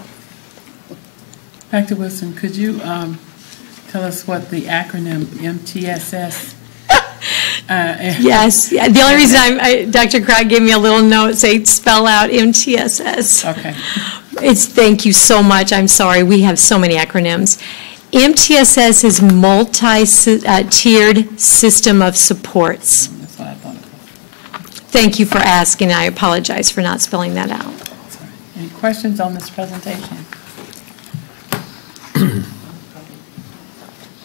Dr. Wilson, could you tell us what the acronym MTSS? Yes. The only reason Dr. Cragg gave me a little note saying spell out MTSS. Okay. Thank you so much. I'm sorry. We have so many acronyms. MTSS is multi-tiered system of supports. That's what I thought. Thank you for asking. I apologize for not spelling that out. Any questions on this presentation?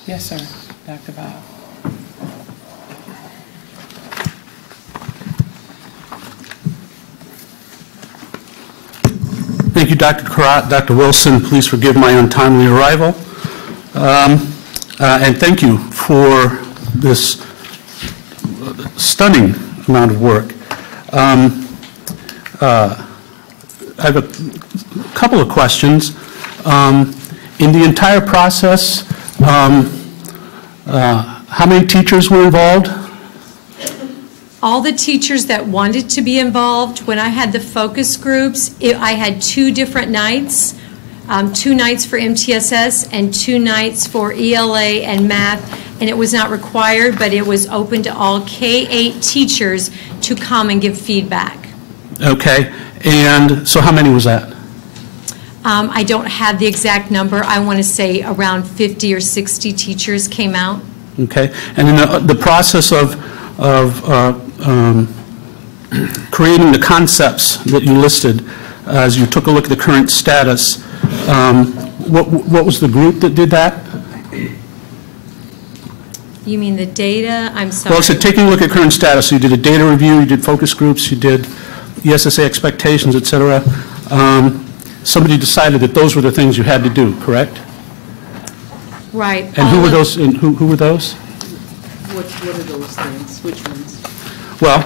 Yes, sir. Dr. Bob. Thank you, Dr. Karat. Dr. Wilson, please forgive my untimely arrival. And thank you for this stunning amount of work. I have a couple of questions. In the entire process, how many teachers were involved? All the teachers that wanted to be involved. When I had the focus groups, I had 2 different nights. 2 nights for MTSS and 2 nights for ELA and math, and it was not required, but it was open to all K-8 teachers to come and give feedback. Okay, and so how many was that? I don't have the exact number. I want to say around 50 or 60 teachers came out. Okay, and in the process of creating the concepts that you listed, as you took a look at the current status, what was the group that did that? You mean the data? I'm sorry. Well, so taking a look at current status, so you did a data review, you did focus groups, you did ESSA expectations, et cetera. Somebody decided that those were the things you had to do, correct? Right. And who were those? And who were those? What are those things? Which ones? Well,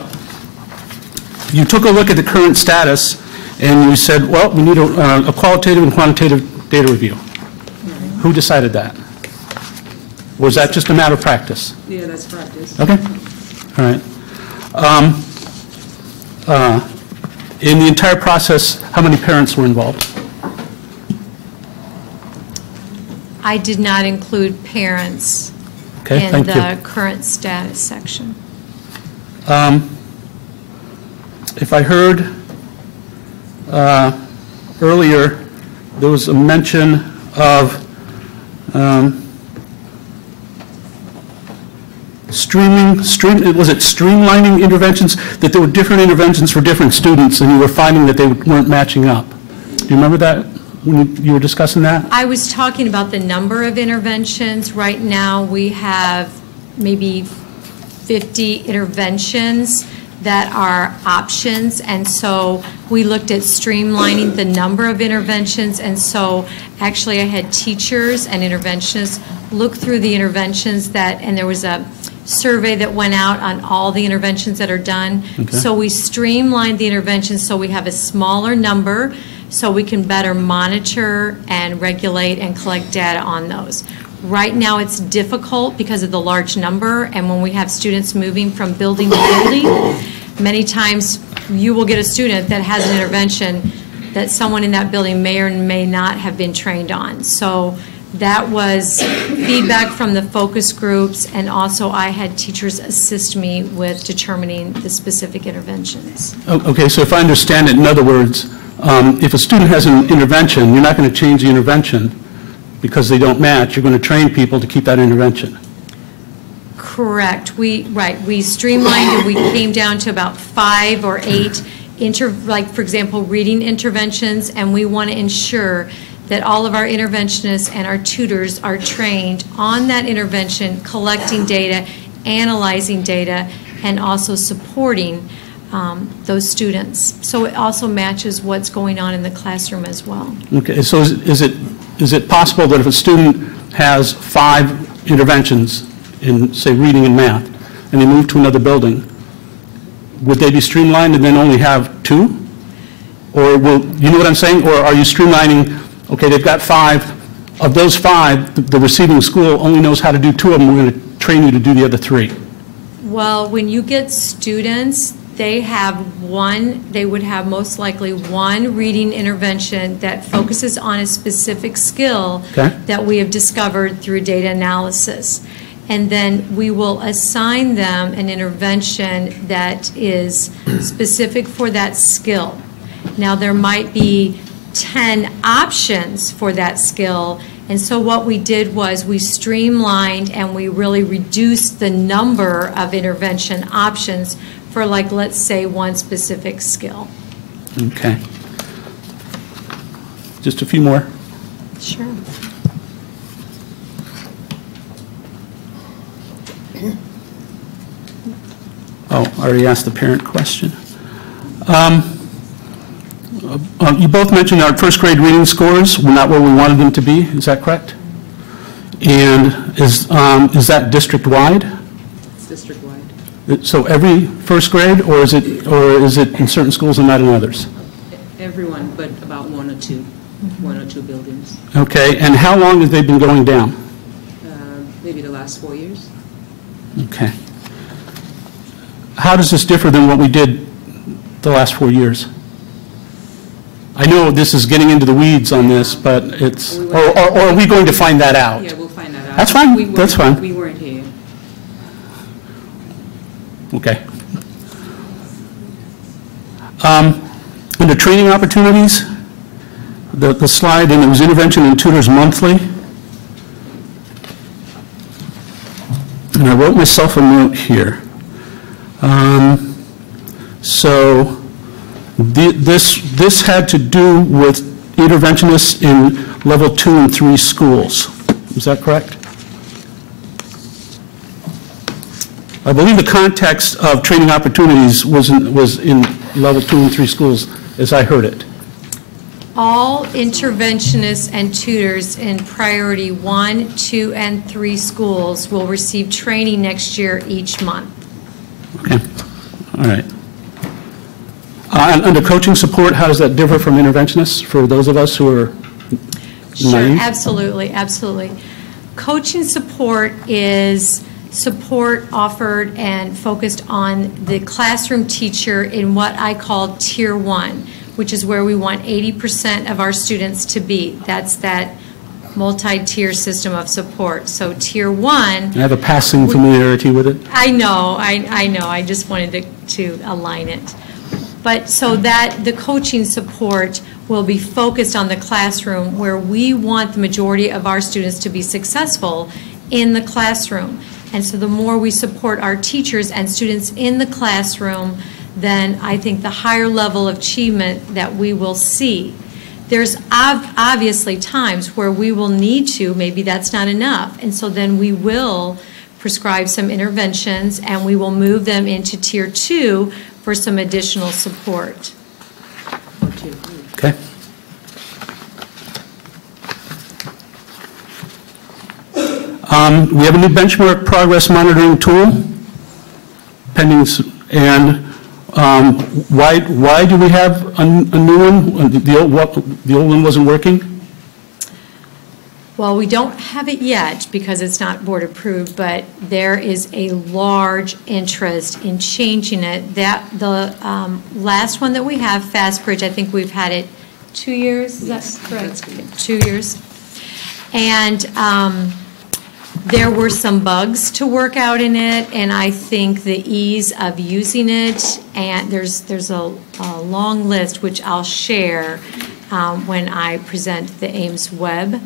you took a look at the current status, and you said, well, we need a qualitative and quantitative data review. Who decided that? Was that just a matter of practice? Yeah, that's practice. Okay. All right. In the entire process, how many parents were involved? I did not include parents Okay, in thank the you. current status section. If I heard earlier, there was a mention of was it streamlining interventions, that there were different interventions for different students, and you were finding that they weren't matching up. Do you remember that when you were discussing that? I was talking about the number of interventions. Right now, we have maybe 50 interventions that are options, and so we looked at streamlining the number of interventions, and so actually I had teachers and interventionists look through the interventions and there was a survey that went out on all the interventions that are done. Okay. So we streamlined the interventions so we have a smaller number so we can better monitor and regulate and collect data on those. Right now it's difficult because of the large number, and when we have students moving from building to building, many times you will get a student that has an intervention that someone in that building may or may not have been trained on. So that was feedback from the focus groups, and also I had teachers assist me with determining the specific interventions. Okay, so if I understand it, in other words, if a student has an intervention, you're not going to change the intervention because they don't match. You're going to train people to keep that intervention. Correct. We streamlined it. We came down to about 5 or 8, like for example, reading interventions, and we want to ensure that all of our interventionists and our tutors are trained on that intervention, collecting data, analyzing data, and also supporting those students. So it also matches what's going on in the classroom as well. Okay, so is it possible that if a student has 5 interventions in, say, reading and math, and they move to another building, would they be streamlined and then only have 2? Or will, you know what I'm saying? Or are you streamlining, okay, they've got 5, of those 5, the receiving school only knows how to do 2 of them, we're going to train you to do the other 3? Well, when you get students, they would have most likely one reading intervention that focuses on a specific skill that we have discovered through data analysis. And then we will assign them an intervention that is specific for that skill. Now, there might be 10 options for that skill, and so what we did was we streamlined and we really reduced the number of intervention options for, like, let's say, one specific skill. Okay. Just a few more. Sure. Oh, I already asked the parent question. You both mentioned our first grade reading scores were not where we wanted them to be. Is that correct? And is that district-wide? It's district-wide. So every first grade, or is it in certain schools and not in others? Everyone, but about 1 or 2, 1 or 2 buildings. Okay, and how long have they been going down? Maybe the last 4 years. Okay. How does this differ than what we did the last 4 years? I know this is getting into the weeds on this, but it's, or are we going to find that out? Yeah, we'll find that out. That's fine, that's fine. We weren't here. Okay. Under training opportunities, the slide, and it was intervention and tutors monthly. And I wrote myself a note here. So this had to do with interventionists in level 2 and 3 schools. Is that correct? I believe the context of training opportunities was in level 2 and 3 schools, as I heard it. All interventionists and tutors in priority 1, 2, and 3 schools will receive training next year each month. Okay, all right. And under coaching support, how does that differ from interventionists for those of us who are Sure, naive? absolutely, absolutely. Coaching support is support offered and focused on the classroom teacher in what I call Tier 1, which is where we want 80% of our students to be. That's that multi-tier system of support. So Tier 1... I have a passing familiarity with it. I know, I know. I just wanted to align it. But so that the coaching support will be focused on the classroom where we want the majority of our students to be successful in the classroom. And so the more we support our teachers and students in the classroom, then I think the higher level of achievement that we will see. There's obviously times where we will need to, maybe that's not enough, and so then we will prescribe some interventions and we will move them into Tier 2 for some additional support. Okay. We have a new benchmark progress monitoring tool pending, and why do we have a new one? The old one wasn't working? Well, we don't have it yet because it's not board approved, but there is a large interest in changing it. The last one that we have, FastBridge, I think we've had it 2 years, is that correct? 2 years. And there were some bugs to work out in it, and I think the ease of using it, and there's a long list which I'll share when I present the Ames Web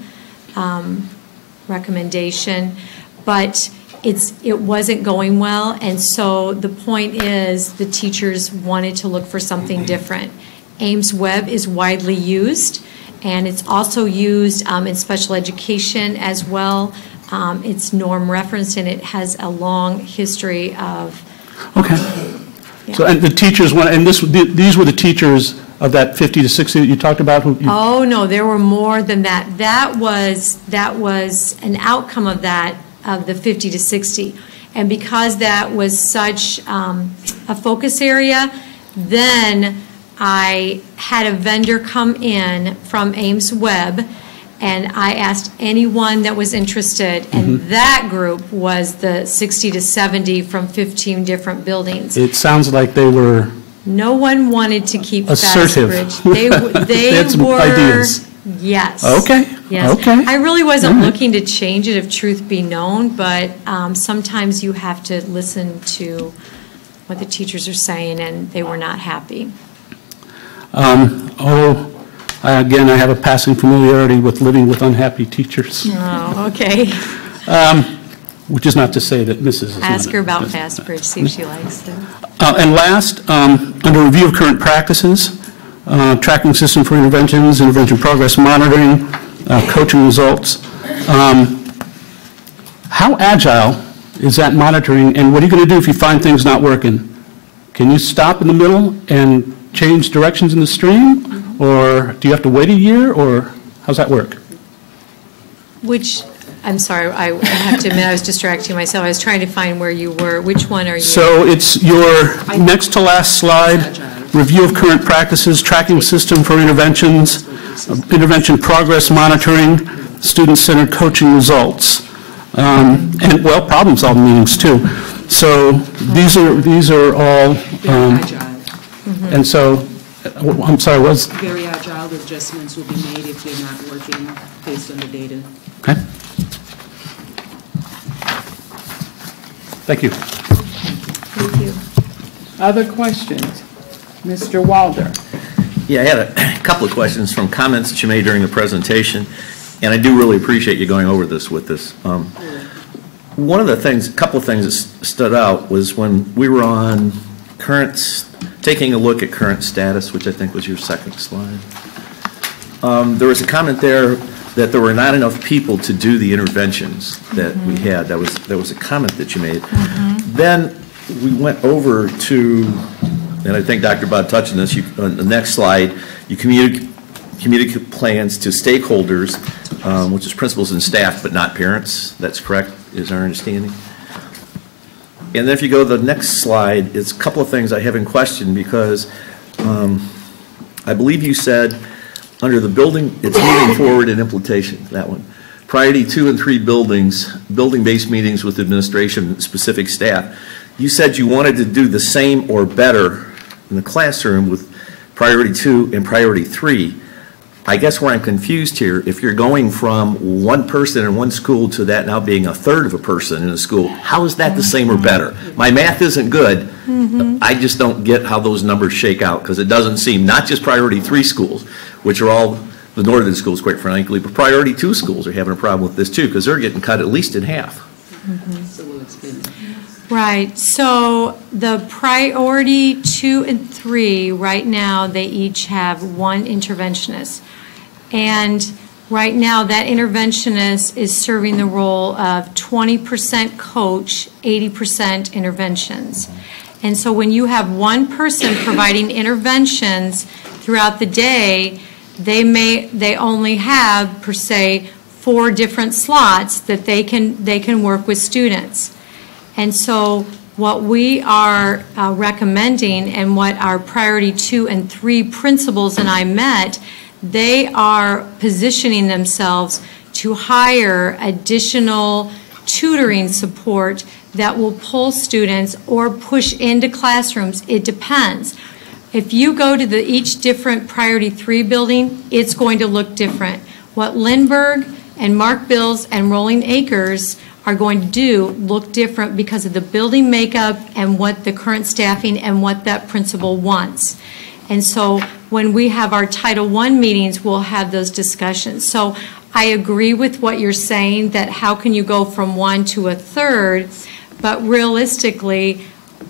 recommendation, but it wasn't going well, and so the point is the teachers wanted to look for something different. Ames Web is widely used, and it's also used in special education as well. It's norm referenced, and it has a long history of... Okay. Yeah. So, and the teachers, and these were the teachers of that 50 to 60 that you talked about? Oh, no, there were more than that. That was an outcome of that, of the 50 to 60. And because that was such a focus area, then I had a vendor come in from Ames Web, and I asked anyone that was interested, and that group was the 60 to 70 from 15 different buildings. It sounds like they were... No one wanted to keep assertive. FastBridge. They had some were... ideas. Yes. Okay. Yes. Okay. I really wasn't looking to change it, if truth be known, but sometimes you have to listen to what the teachers are saying, and they were not happy. Again, I have a passing familiarity with living with unhappy teachers. Oh, okay. Which is not to say that Mrs. is not. Ask her about FastBridge, see if she likes it. And last, under review of current practices, tracking system for interventions, intervention progress monitoring, coaching results. How agile is that monitoring, and what are you going to do if you find things not working? Can you stop in the middle and change directions in the stream, or do you have to wait a year, or how's that work? I'm sorry, I have to admit I was distracting myself. I was trying to find where you were. Which one are you? So it's your next to last slide, review of current practices, tracking system for interventions, intervention progress monitoring, student-centered coaching results, and, well, problem-solving meetings, too. So these are all, and so, I'm sorry, Very agile. other adjustments will be made if they're not working based on the data. Okay. Thank you. Thank you. Other questions? Mr. Walder. Yeah, I had a couple of questions from comments that you made during the presentation, and I do really appreciate you going over this with us. One of the things, a couple of things that stood out was when we were on taking a look at current status, which I think was your second slide. There was a comment there that there were not enough people to do the interventions that we had. That was a comment that you made. Then we went over to, and I think Dr. Bob touched on this, on the next slide, you communicate plans to stakeholders, which is principals and staff, but not parents. That's correct, is our understanding. And then if you go to the next slide, it's a couple of things I have in question because I believe you said under the building, it's moving forward in implementation, that one. Priority 2 and 3 buildings, building-based meetings with administration and specific staff. You said you wanted to do the same or better in the classroom with priority 2 and priority 3. I guess where I'm confused here, if you're going from one person in one school to that now being a third of a person in a school, how is that the same or better? My math isn't good. I just don't get how those numbers shake out because it doesn't seem, not just priority 3 schools, which are all the northern schools, quite frankly, but priority 2 schools are having a problem with this too because they're getting cut at least in half. Right, so the priority 2 and 3, right now, they each have one interventionist. And right now, that interventionist is serving the role of 20% coach, 80% interventions. And so when you have one person providing interventions throughout the day, they only have, per se, 4 different slots that they can work with students. And so what we are recommending and what our priority 2 and 3 principals and I met, they are positioning themselves to hire additional tutoring support that will pull students or push into classrooms. It depends. If you go to each different priority 3 building, it's going to look different. What Lindbergh and Mark Bills and Rolling Acres are going to do look different because of the building makeup and what the current staffing and what that principal wants. And so when we have our Title I meetings, we'll have those discussions. So I agree with what you're saying, that how can you go from 1 to a third, but realistically,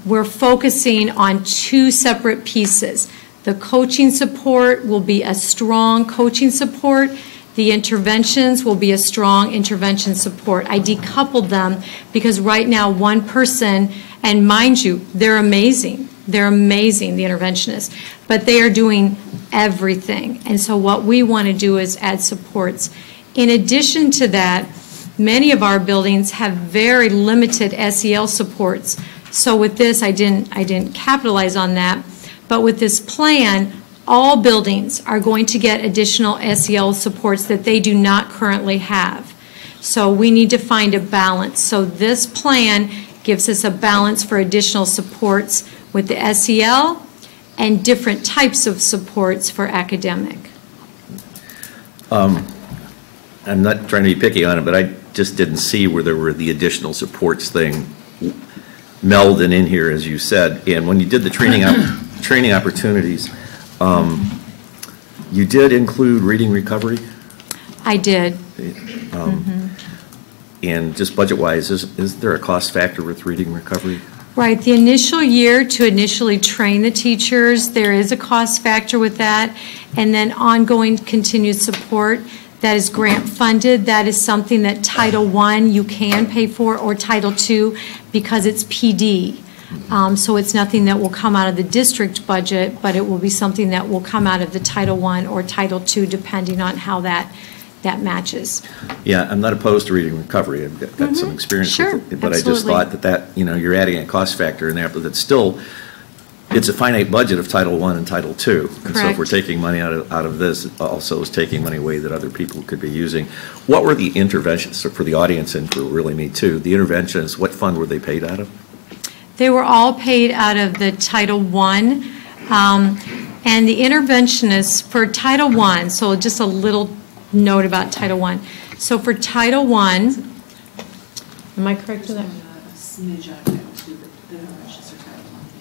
we're focusing on 2 separate pieces. The coaching support will be a strong coaching support. The interventions will be a strong intervention support. I decoupled them because right now one person, and mind you, they're amazing. They're amazing, the interventionists, but they are doing everything. And so what we want to do is add supports. In addition to that, many of our buildings have very limited SEL supports. So with this, I didn't capitalize on that, but with this plan, all buildings are going to get additional SEL supports that they do not currently have. So we need to find a balance. So this plan gives us a balance for additional supports with the SEL and different types of supports for academic. I'm not trying to be picky on it, but I just didn't see where there were the additional supports thing melded in here, as you said. And when you did the training opportunities, you did include reading recovery? I did. And just budget-wise, is there a cost factor with reading recovery? Right. The initial year to initially train the teachers, there is a cost factor with that. And then ongoing continued support, that is grant funded. That is something that Title I you can pay for, or Title II because it's PD. So it's nothing that will come out of the district budget, but it will be something that will come out of the Title I or Title II, depending on how that matches. Yeah, I'm not opposed to reading recovery. I've got some experience with it, but absolutely. I just thought that you're adding a cost factor in there, but that's still, it's a finite budget of Title I and Title II. And so if we're taking money out of this, it also is taking money away that other people could be using. What were the interventions, for the audience and for really me too, the interventions, what fund were they paid out of? They were all paid out of the Title I. And the interventionists for Title I, so just a little note about Title I. So for Title I, am I correct in that?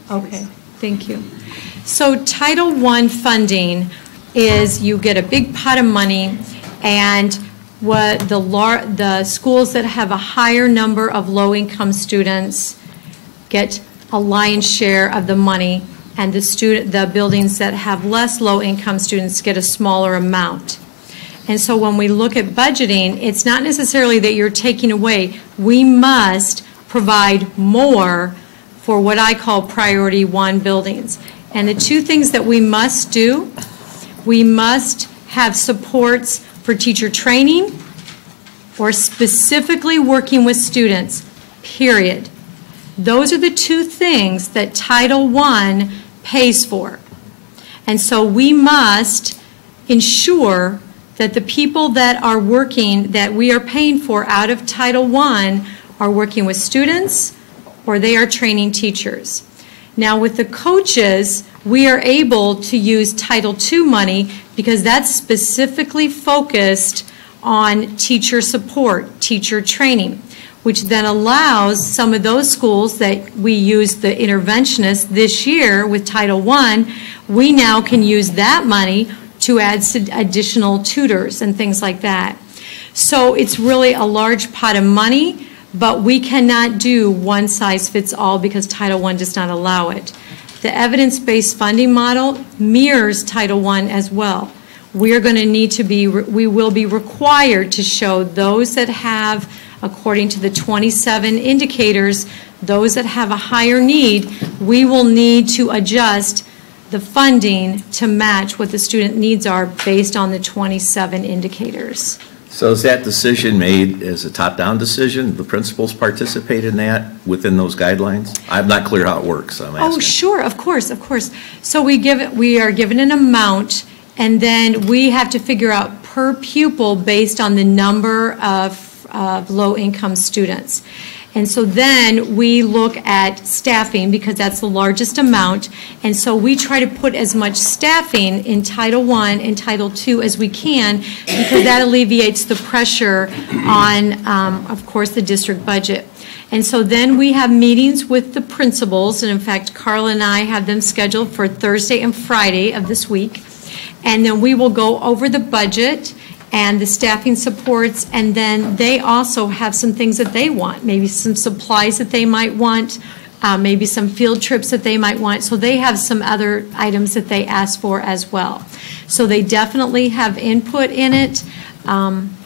Okay, thank you. So Title I funding is you get a big pot of money, and what the schools that have a higher number of low-income students get a lion's share of the money, and the buildings that have less low-income students get a smaller amount. And so when we look at budgeting, it's not necessarily that you're taking away. We must provide more for what I call priority one buildings. And the two things that we must do, we must have supports for teacher training or specifically working with students, period. Those are the two things that Title I pays for. And so we must ensure that the people that are working, that we are paying for out of Title I are working with students or they are training teachers. Now with the coaches, we are able to use Title II money because that's specifically focused on teacher support, teacher training, which then allows some of those schools that we used the interventionists this year with Title I, we now can use that money to add additional tutors and things like that. So it's really a large pot of money, but we cannot do one size fits all because Title I does not allow it. The evidence-based funding model mirrors Title I as well. We are going to need to be, we will be required to show those that have, according to the 27 indicators, those that have a higher need, we will need to adjust the funding to match what the student needs are based on the 27 indicators. So is that decision made as a top-down decision? The principals participate in that within those guidelines? I'm not clear how it works, I'm asking. Oh, sure, of course, of course. So we are given an amount, and then we have to figure out per pupil based on the number of low-income students. And so then we look at staffing because that's the largest amount. And so we try to put as much staffing in Title I and Title II as we can because that alleviates the pressure on, of course, the district budget. And so then we have meetings with the principals. And in fact, Carla and I have them scheduled for Thursday and Friday of this week. And then we will go over the budget and the staffing supports, and then they also have some things that they want, maybe some supplies that they might want, maybe some field trips that they might want. So they have some other items that they ask for as well. So they definitely have input in it.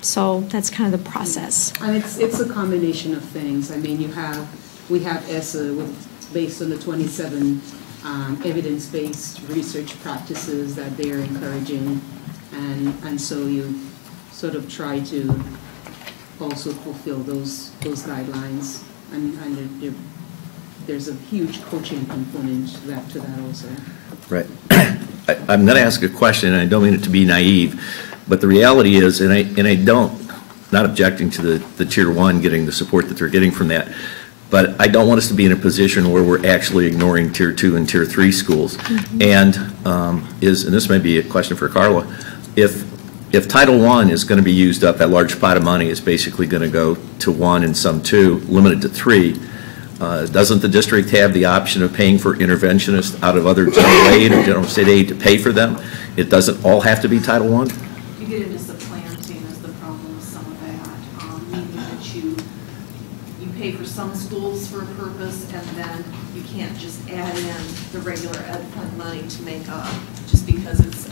So that's kind of the process. And it's a combination of things. I mean, we have ESSA based on the 27 evidence-based research practices that they're encouraging, and so you sort of try to also fulfill those guidelines, and there's a huge coaching component to that also. Right. I'm going to ask a question, and I don't mean it to be naive, but the reality is, and I don't, not objecting to the Tier 1 getting the support that they're getting from that, but I don't want us to be in a position where we're actually ignoring Tier 2 and Tier 3 schools. Mm-hmm. And and this may be a question for Carla, if Title I is going to be used up, that large pot of money is basically going to go to 1 and some 2, limited to 3. Doesn't the district have the option of paying for interventionists out of other general aid or general state aid to pay for them? It doesn't all have to be Title I? You get into supplanting is the problem with some of that, meaning that you pay for some schools for a purpose and then you can't just add in the regular ed fund money to make up just because it's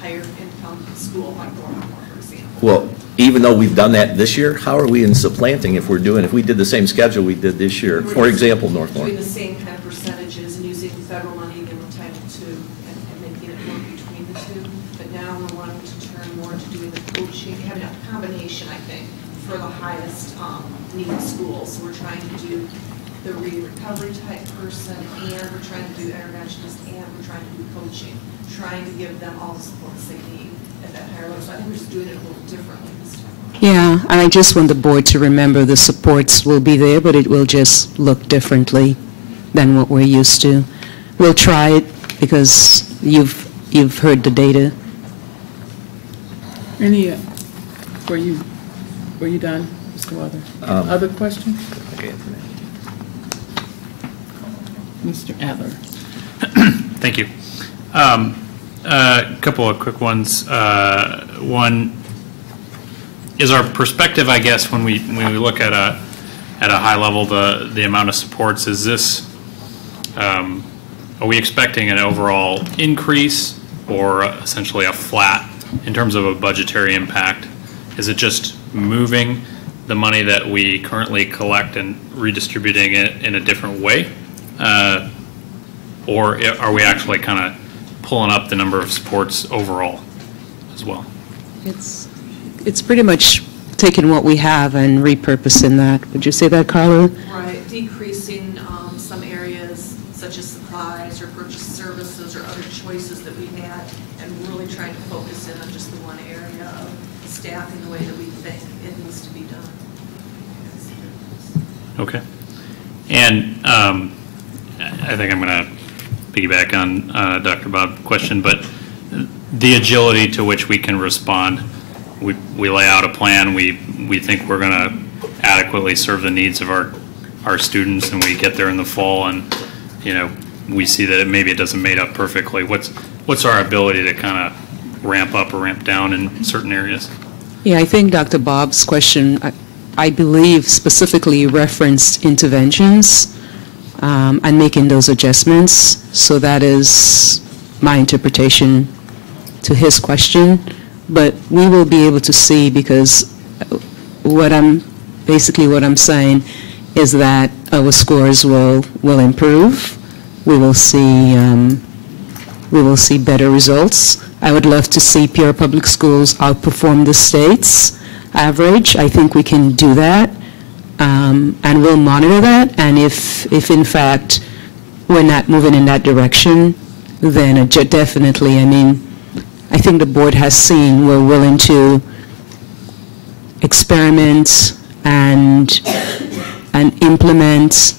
higher income school like Northmore, for example. Well, even though we've done that this year, how are we in supplanting if we did the same schedule we did this year? For example, Northmore. Doing the same kind of percentages and using federal money again with Title II and making it work between the two. But now we're wanting to turn more to doing the coaching, having a combination, I think, for the highest needed schools. So we're trying to do the recovery type person, and we're trying to do interventionist, and we're trying to do coaching, trying to give them all the supports they need at that higher level. So I think we're just doing it a little differently this time. Yeah, and I just want the board to remember the supports will be there, but it will just look differently than what we're used to. We'll try it because you've heard the data. Any, were you done, Mr. Walter? Other questions? Okay. Mr. Adler. Thank you. A couple of quick ones. One is our perspective, I guess, when we look at a high level, the amount of supports. Is this are we expecting an overall increase or essentially a flat in terms of a budgetary impact? Is it just moving the money that we currently collect and redistributing it in a different way? Or are we actually kind of pulling up the number of supports overall as well? It's pretty much taking what we have and repurposing that. Would you say that, Carla? Right, decreasing some areas such as supplies or purchase services or other choices that we had, and really trying to focus in on just the one area of staffing the way that we think it needs to be done. Okay. And I think I'm going to piggyback on Dr. Bob's question, but the agility to which we can respond, we lay out a plan, we think we're going to adequately serve the needs of our students, and we get there in the fall and, you know, we see that maybe it doesn't mate up perfectly. What's our ability to kind of ramp up or ramp down in certain areas? Yeah, I think Dr. Bob's question, I believe, specifically referenced interventions and making those adjustments. So that is my interpretation to his question. But we will be able to see, because what I'm saying is that our scores will improve. We will see better results. I would love to see Peoria Public Schools outperform the state's average. I think we can do that, and we'll monitor that. And if in fact we're not moving in that direction, then definitely, I mean, I think the board has seen we're willing to experiment and implement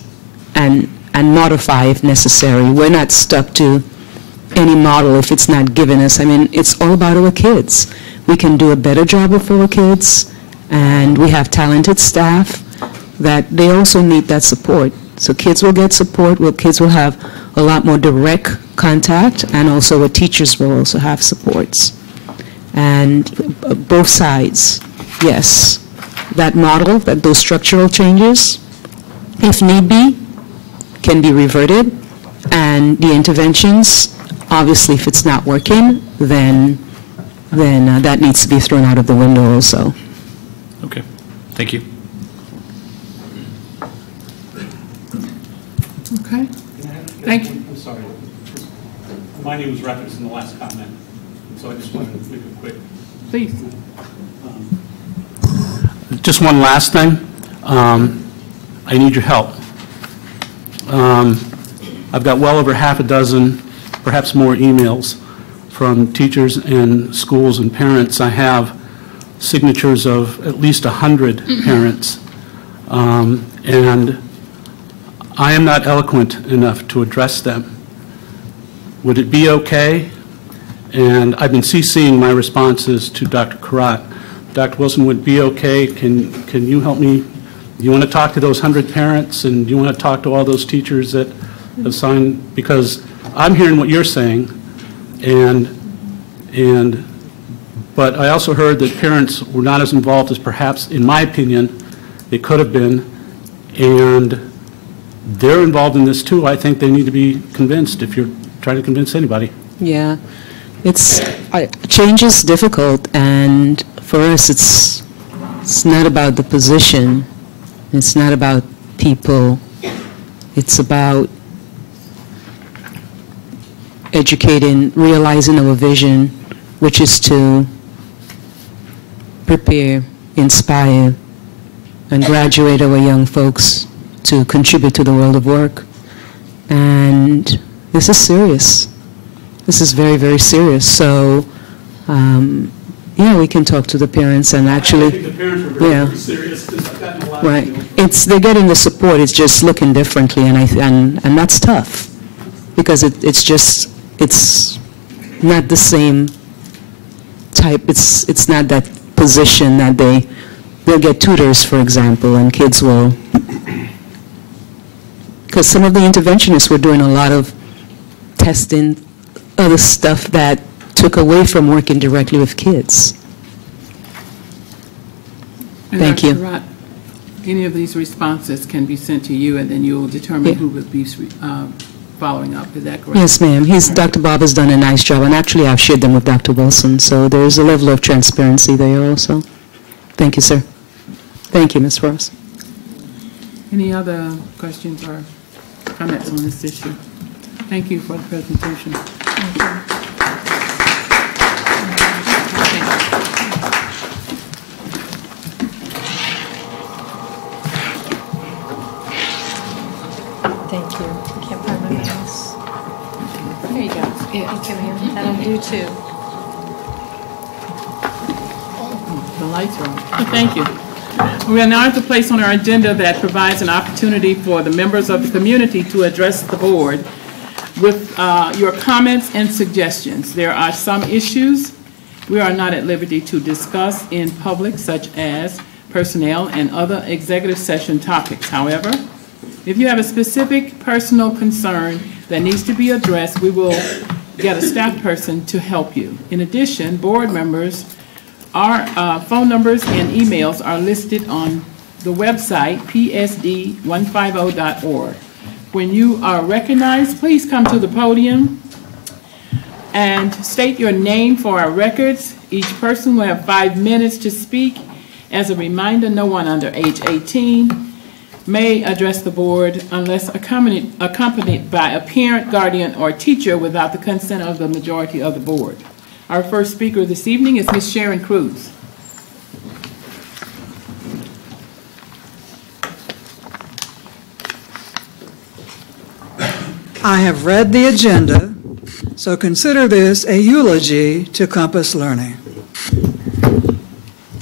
and modify if necessary. We're not stuck to any model if it's not given us. I mean, it's all about our kids. We can do a better job of our kids, and we have talented staff that they also need that support. So kids will get support, kids will have a lot more direct contact, and also our teachers will also have supports. And both sides, yes. That model, those structural changes, if need be, can be reverted, and the interventions, obviously, if it's not working, then that needs to be thrown out of the window also. Okay, thank you. Okay, thank you. I'm sorry. My name was referenced in the last comment, so I just wanted to make a quick. Please. Just one last thing. I need your help. I've got well over half a dozen, perhaps more, emails from teachers and schools and parents. I have signatures of at least 100 parents, and I am not eloquent enough to address them. Would it be okay? And I've been CCing my responses to Dr. Karat. Dr. Wilson, would it be okay? Can you help me? You want to talk to those 100 parents, and you want to talk to all those teachers that have signed? Because I'm hearing what you're saying, but I also heard that parents were not as involved as perhaps, in my opinion, they could have been, and they're involved in this too. I think they need to be convinced, if you're trying to convince anybody. Yeah, change is difficult, and for us, it's not about the position. It's not about people. It's about educating, realizing our vision, which is to prepare, inspire, and graduate our young folks to contribute to the world of work. And this is serious. This is very, very serious. So, yeah, we can talk to the parents and actually, I think the parents are very serious, because I've gotten a lot right. of They're getting the support. It's just looking differently, and that's tough, because it's not the same type. It's not that position that they'll get tutors, for example, and kids will, because some of the interventionists were doing a lot of testing, other stuff that took away from working directly with kids. And Thank Dr. you. Surratt, any of these responses can be sent to you, and then you'll determine who would be following up. Is that correct? Yes, ma'am. Dr. Bob has done a nice job, and actually I've shared them with Dr. Wilson, so there's a level of transparency there also. Thank you, sir. Thank you, Ms. Ross. Any other questions or comments on this issue? Thank you for the presentation. Thank you. I can't find my mouse. There you go. Yeah, that'll do too. The lights are on. Thank you. We are now at the place on our agenda that provides an opportunity for the members of the community to address the board with your comments and suggestions. There are some issues we are not at liberty to discuss in public, such as personnel and other executive session topics. However, if you have a specific personal concern that needs to be addressed, we will get a staff person to help you. In addition, board members, our phone numbers and emails are listed on the website, psd150.org. When you are recognized, please come to the podium and state your name for our records. Each person will have 5 minutes to speak. As a reminder, no one under age 18 may address the board unless accompanied by a parent, guardian, or teacher without the consent of the majority of the board. Our first speaker this evening is Ms. Sharon Cruz. I have read the agenda, so consider this a eulogy to Compass Learning.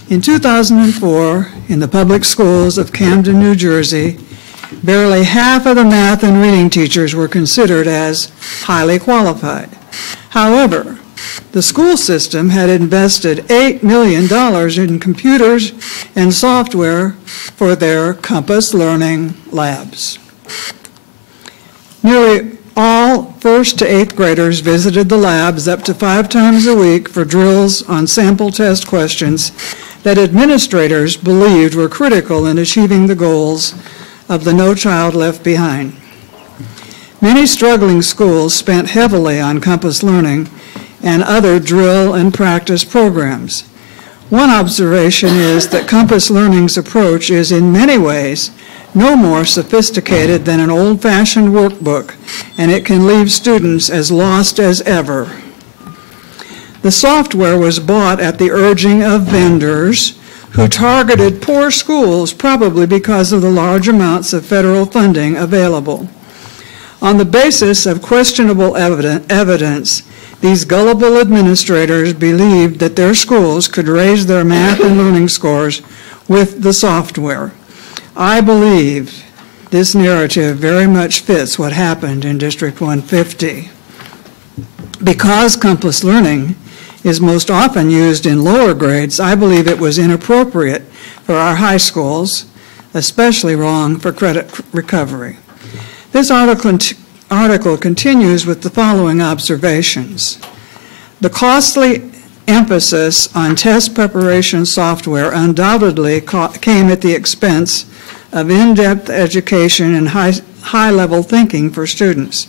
In 2004, in the public schools of Camden, New Jersey, barely half of the math and reading teachers were considered as highly qualified. However, the school system had invested $8 million in computers and software for their Compass Learning labs. Nearly all 1st to 8th graders visited the labs up to 5 times a week for drills on sample test questions that administrators believed were critical in achieving the goals of the No Child Left Behind. Many struggling schools spent heavily on Compass Learning and other drill and practice programs. One observation is that Compass Learning's approach is in many ways no more sophisticated than an old-fashioned workbook, and it can leave students as lost as ever. The software was bought at the urging of vendors who targeted poor schools, probably because of the large amounts of federal funding available. On the basis of questionable evidence, these gullible administrators believed that their schools could raise their math and learning scores with the software. I believe this narrative very much fits what happened in District 150. Because Compass Learning is most often used in lower grades, I believe it was inappropriate for our high schools, especially wrong for credit recovery. This article continues with the following observations. The costly emphasis on test preparation software undoubtedly came at the expense of in-depth education and high-level thinking for students.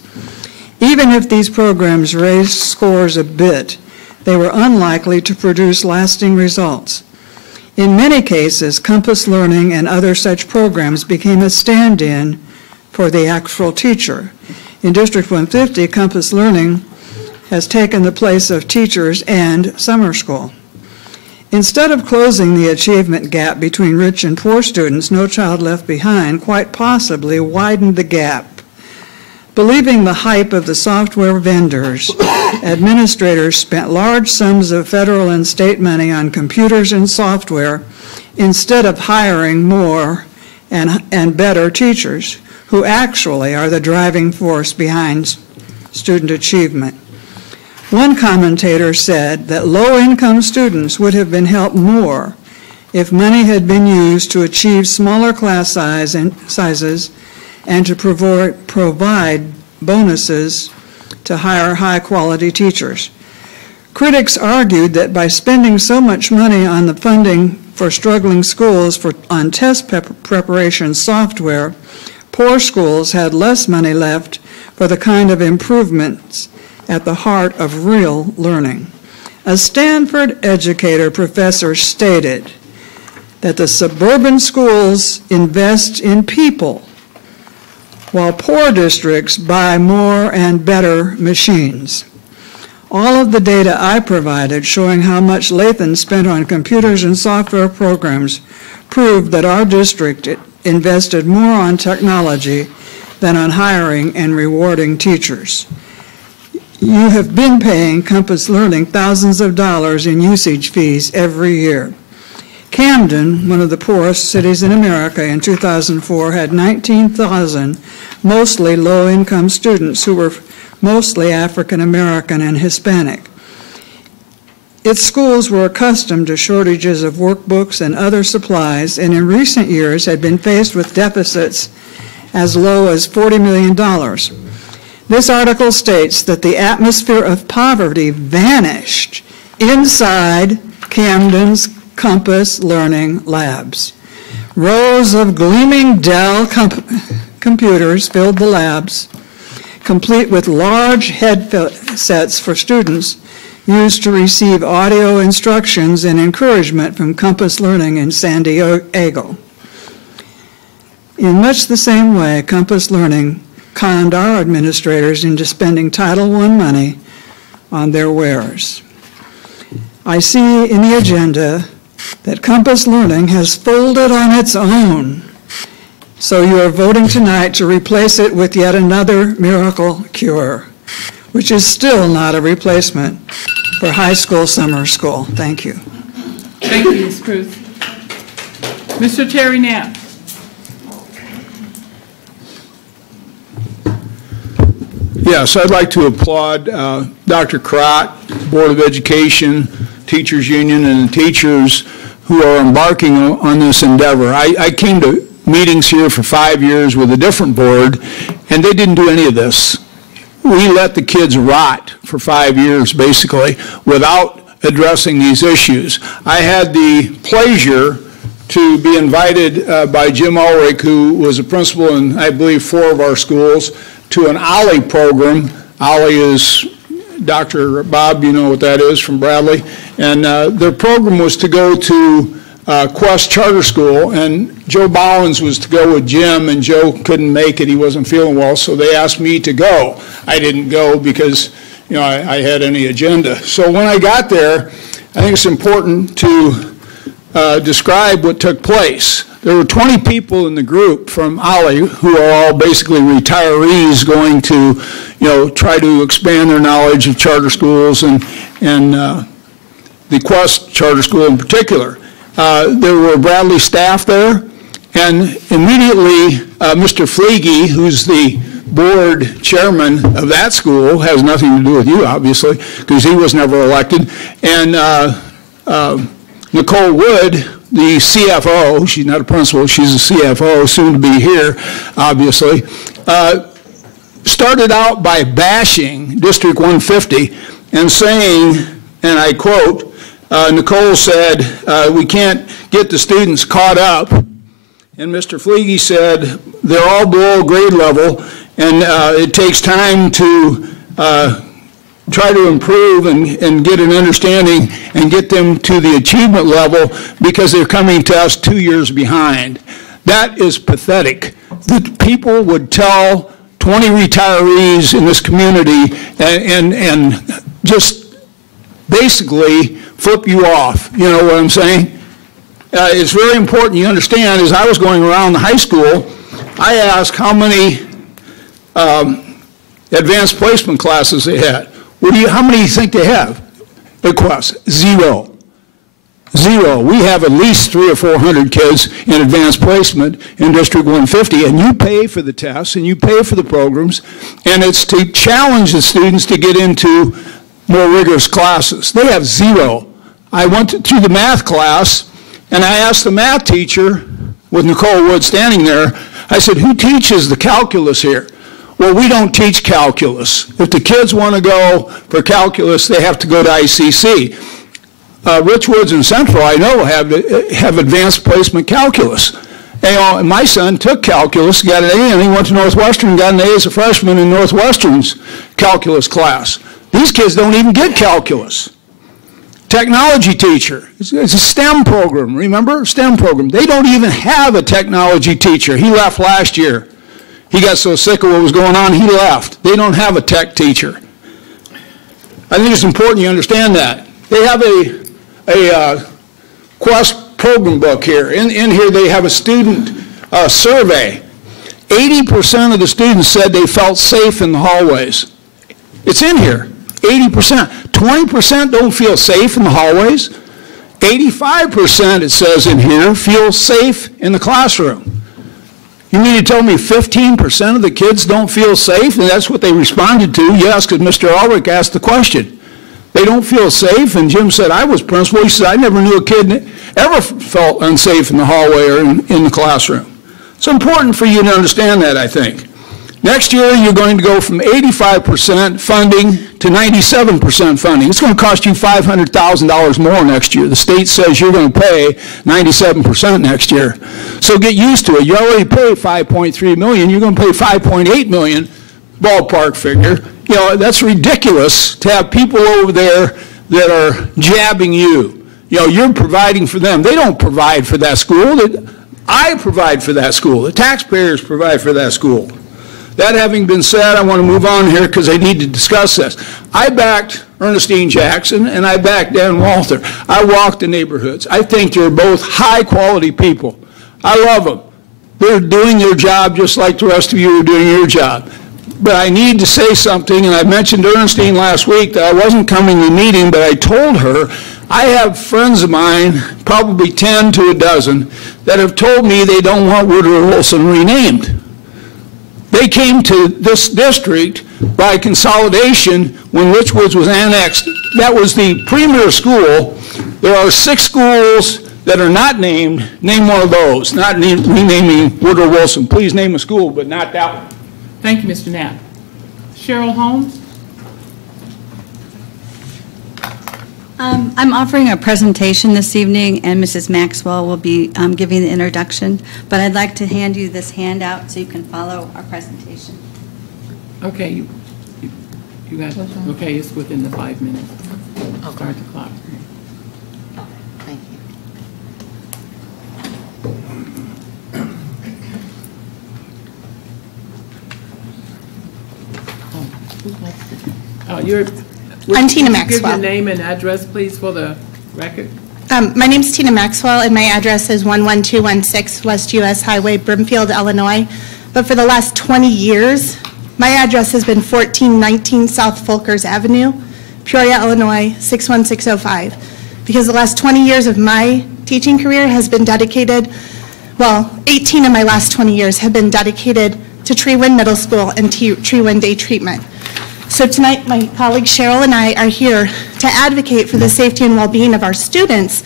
Even if these programs raised scores a bit, they were unlikely to produce lasting results. In many cases, Compass Learning and other such programs became a stand-in for the actual teacher. In District 150, Compass Learning has taken the place of teachers and summer school. Instead of closing the achievement gap between rich and poor students, No Child Left Behind quite possibly widened the gap. Believing the hype of the software vendors, administrators spent large sums of federal and state money on computers and software instead of hiring more and better teachers, who actually are the driving force behind student achievement. One commentator said that low-income students would have been helped more if money had been used to achieve smaller class sizes and to provide bonuses to hire high-quality teachers. Critics argued that by spending so much money on the funding for struggling schools on test preparation software, poor schools had less money left for the kind of improvements at the heart of real learning. A Stanford educator professor stated that the suburban schools invest in people, while poor districts buy more and better machines. All of the data I provided showing how much Lathan spent on computers and software programs proved that our district invested more on technology than on hiring and rewarding teachers. You have been paying Compass Learning thousands of dollars in usage fees every year. Camden, one of the poorest cities in America in 2004, had 19,000 mostly low-income students who were mostly African American and Hispanic. Its schools were accustomed to shortages of workbooks and other supplies, and in recent years had been faced with deficits as low as $40 million. This article states that the atmosphere of poverty vanished inside Camden's Compass Learning Labs. Rows of gleaming Dell computers filled the labs, complete with large headsets for students used to receive audio instructions and encouragement from Compass Learning in San Diego. In much the same way, Compass Learning conned our administrators into spending Title I money on their wares. I see in the agenda that Compass Learning has folded on its own, so you are voting tonight to replace it with yet another miracle cure, which is still not a replacement for high school summer school. Thank you. Thank you, Ms. Cruz. Mr. Terry Knapp. Yes, I'd like to applaud Dr. Crott, Board of Education, Teachers Union, and the teachers who are embarking on this endeavor. I came to meetings here for 5 years with a different board, and they didn't do any of this. We let the kids rot for 5 years, basically, without addressing these issues. I had the pleasure to be invited by Jim Ulrich, who was a principal in, I believe, 4 of our schools, to an OLLI program. OLLI is, Dr. Bob, you know what that is, from Bradley. And their program was to go to Quest Charter School, and Joe Bowens was to go with Jim, and Joe couldn't make it. He wasn't feeling well, so they asked me to go. I didn't go because, you know, I had any agenda. So when I got there, I think it's important to describe what took place. There were 20 people in the group from OLLI who are all basically retirees going to, you know, try to expand their knowledge of charter schools and the Quest Charter School in particular. There were Bradley staff there, and immediately Mr. Fleege, who's the board chairman of that school, has nothing to do with you, obviously, because he was never elected, and Nicole Wood, the CFO, she's not a principal, she's a CFO, soon to be here, obviously, started out by bashing District 150 and saying, and I quote, Nicole said, we can't get the students caught up, and Mr. Fleege said, they're all below grade level, and it takes time to try to improve and get an understanding and get them to the achievement level because they're coming to us 2 years behind. That is pathetic. That people would tell 20 retirees in this community and just basically flip you off. You know what I'm saying? It's very important you understand, as I was going around the high school, I asked how many advanced placement classes they had. How many do you think they have at Quest? Zero. Zero. We have at least 300 or 400 kids in advanced placement in District 150, and you pay for the tests and you pay for the programs, and it's to challenge the students to get into more rigorous classes. They have 0. I went through the math class, and I asked the math teacher, with Nicole Wood standing there, I said, who teaches the calculus here? Well, we don't teach calculus. If the kids want to go for calculus, they have to go to ICC. Richwoods and Central, I know, have advanced placement calculus. And my son took calculus, got an A, and he went to Northwestern and got an A as a freshman in Northwestern's calculus class. These kids don't even get calculus. Technology teacher, it's a STEM program, remember? STEM program. They don't even have a technology teacher. He left last year. He got so sick of what was going on, he left. They don't have a tech teacher. I think it's important you understand that. They have a Quest program book here. In here they have a student survey. 80% of the students said they felt safe in the hallways. It's in here. 80%. 20% don't feel safe in the hallways. 85%, it says in here, feel safe in the classroom. You mean to tell me 15% of the kids don't feel safe? And that's what they responded to. Yes, because Mr. Ulrich asked the question. They don't feel safe, and Jim said, I was principal. He said, I never knew a kid ever felt unsafe in the hallway or in the classroom. It's important for you to understand that, I think. Next year, you're going to go from 85% funding to 97% funding. It's going to cost you $500,000 more next year. The state says you're going to pay 97% next year. So get used to it. You already pay $5.3 million. You're going to pay $5.8 million, ballpark figure. You know, that's ridiculous to have people over there that are jabbing you. You know, you're providing for them. They don't provide for that school. I provide for that school. The taxpayers provide for that school. That having been said, I want to move on here because I need to discuss this. I backed Ernestine Jackson and I backed Dan Walther. I walked the neighborhoods. I think they're both high-quality people. I love them. They're doing their job just like the rest of you are doing your job. But I need to say something, and I mentioned to Ernestine last week that I wasn't coming to the meeting, but I told her I have friends of mine, probably 10 to a dozen, that have told me they don't want Woodrow Wilson renamed. They came to this district by consolidation when Richwoods was annexed. That was the premier school. There are 6 schools that are not named. Name one of those, not renaming Woodrow Wilson. Please name a school, but not that one. Thank you, Mr. Knapp. Cheryl Holmes? I'm offering a presentation this evening, and Mrs. Maxwell will be giving the introduction, but I'd like to hand you this handout so you can follow our presentation. Okay, you got, okay, it's within the 5 minutes. Start the clock. Thank you. I'm Tina Give Maxwell. your name and address, please, for the record. My name's Tina Maxwell, and my address is 11216 West US Highway, Brimfield, Illinois. But for the last 20 years, my address has been 1419 South Folkers Avenue, Peoria, Illinois, 61605. Because the last 20 years of my teaching career has been dedicated, well, 18 of my last 20 years have been dedicated to Treewind Middle School and Treewind Day Treatment. So tonight, my colleague Cheryl and I are here to advocate for the safety and well-being of our students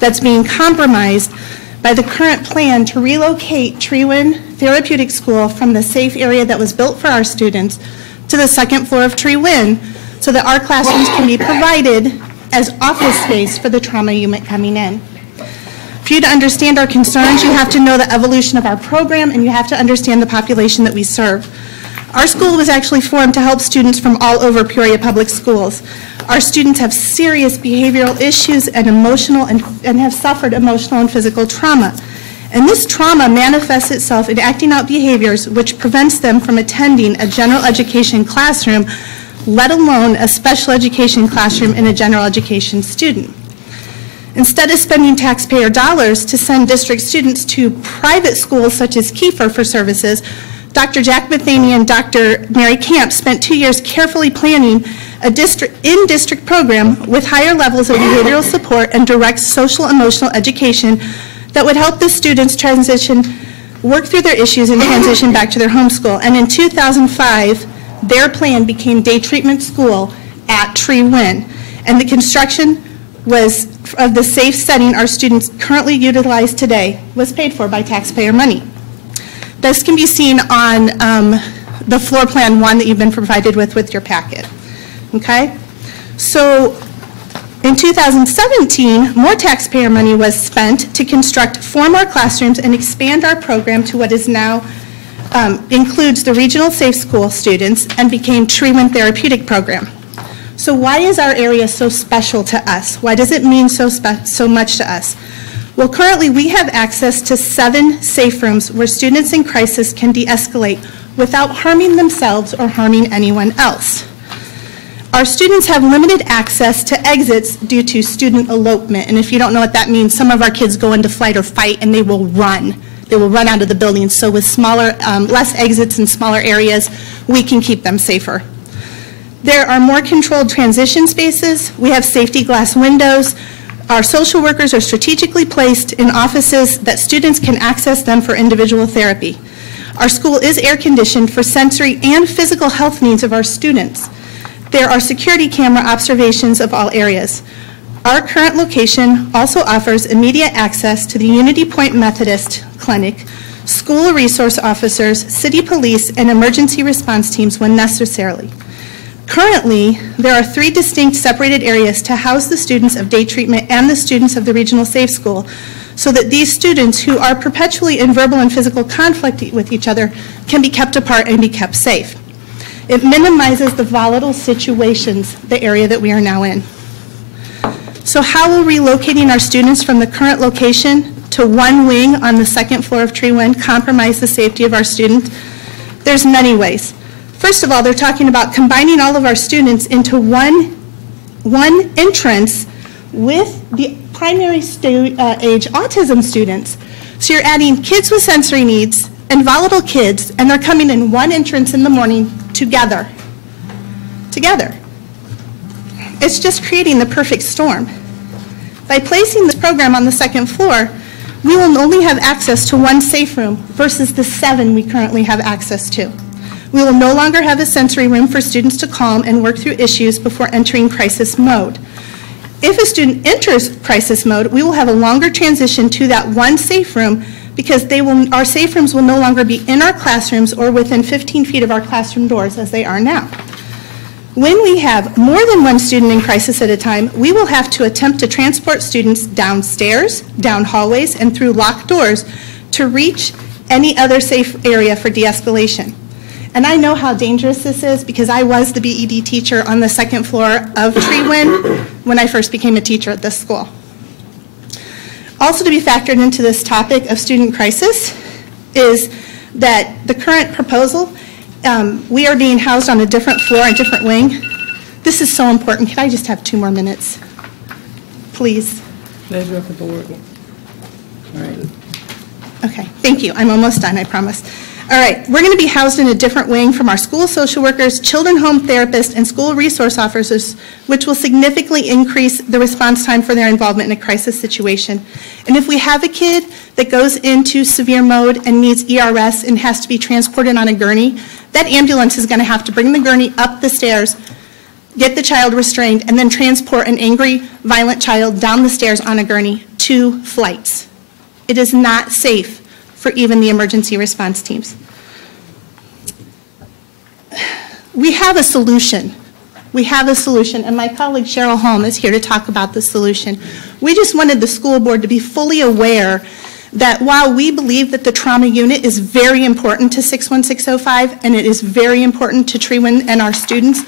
that's being compromised by the current plan to relocate Treewind Therapeutic School from the safe area that was built for our students to the second floor of Treewind so that our classrooms can be provided as office space for the trauma unit coming in. For you to understand our concerns, you have to know the evolution of our program and you have to understand the population that we serve. Our school was actually formed to help students from all over Peoria Public Schools. Our students have serious behavioral issues and have suffered emotional and physical trauma. And this trauma manifests itself in acting out behaviors which prevents them from attending a general education classroom, let alone a special education classroom in a general education student. Instead of spending taxpayer dollars to send district students to private schools such as Kiefer for services, Dr. Jack Bethany and Dr. Mary Camp spent 2 years carefully planning a in-district program with higher levels of behavioral support and direct social emotional education that would help the students work through their issues and transition back to their home school. And in 2005, their plan became Day Treatment School, at Tree Win, and the construction was of the safe setting our students currently utilize today was paid for by taxpayer money. This can be seen on the floor plan 1 that you've been provided with your packet. Okay? So in 2017, more taxpayer money was spent to construct 4 more classrooms and expand our program to what is now includes the regional safe school students and became Tree Win Therapeutic Program. So why is our area so special to us? Why does it mean so much to us? Well, currently we have access to 7 safe rooms where students in crisis can de-escalate without harming themselves or harming anyone else. Our students have limited access to exits due to student elopement, and if you don't know what that means, some of our kids go into flight or fight and they will run. They will run out of the building. So with smaller, less exits in smaller areas, we can keep them safer. There are more controlled transition spaces. We have safety glass windows. Our social workers are strategically placed in offices that students can access them for individual therapy. Our school is air conditioned for sensory and physical health needs of our students. There are security camera observations of all areas. Our current location also offers immediate access to the Unity Point Methodist Clinic, school resource officers, city police, and emergency response teams when necessary. Currently, there are 3 distinct separated areas to house the students of day treatment and the students of the Regional Safe School, so that these students who are perpetually in verbal and physical conflict with each other can be kept apart and be kept safe. It minimizes the volatile situations, the area that we are now in. So how will relocating our students from the current location to one wing on the 2nd floor of Tree Win compromise the safety of our students? There's many ways. First of all, they're talking about combining all of our students into one entrance with the primary age autism students. So you're adding kids with sensory needs and volatile kids, and they're coming in one entrance in the morning together. It's just creating the perfect storm. By placing this program on the 2nd floor, we will only have access to 1 safe room versus the 7 we currently have access to. We will no longer have a sensory room for students to calm and work through issues before entering crisis mode. If a student enters crisis mode, we will have a longer transition to that 1 safe room because our safe rooms will no longer be in our classrooms or within 15 feet of our classroom doors as they are now. When we have more than 1 student in crisis at a time, we will have to attempt to transport students downstairs, down hallways, and through locked doors to reach any other safe area for de-escalation. And I know how dangerous this is because I was the BED teacher on the 2nd floor of Tree Win when I first became a teacher at this school. Also to be factored into this topic of student crisis is that the current proposal, we are being housed on a different floor, a different wing. This is so important. Can I just have 2 more minutes? Please. Pleasure of the board. All right. Okay, thank you. I'm almost done, I promise. All right, we're going to be housed in a different wing from our school social workers, children home therapists, and school resource officers, which will significantly increase the response time for their involvement in a crisis situation. And if we have a kid that goes into severe mode and needs ERS and has to be transported on a gurney, that ambulance is going to have to bring the gurney up the stairs, get the child restrained, and then transport an angry, violent child down the stairs on a gurney 2 flights. It is not safe for even the emergency response teams. We have a solution. We have a solution, and my colleague Cheryl Holm is here to talk about the solution. We just wanted the school board to be fully aware that while we believe that the trauma unit is very important to 61605 and it is very important to Tree Win and our students,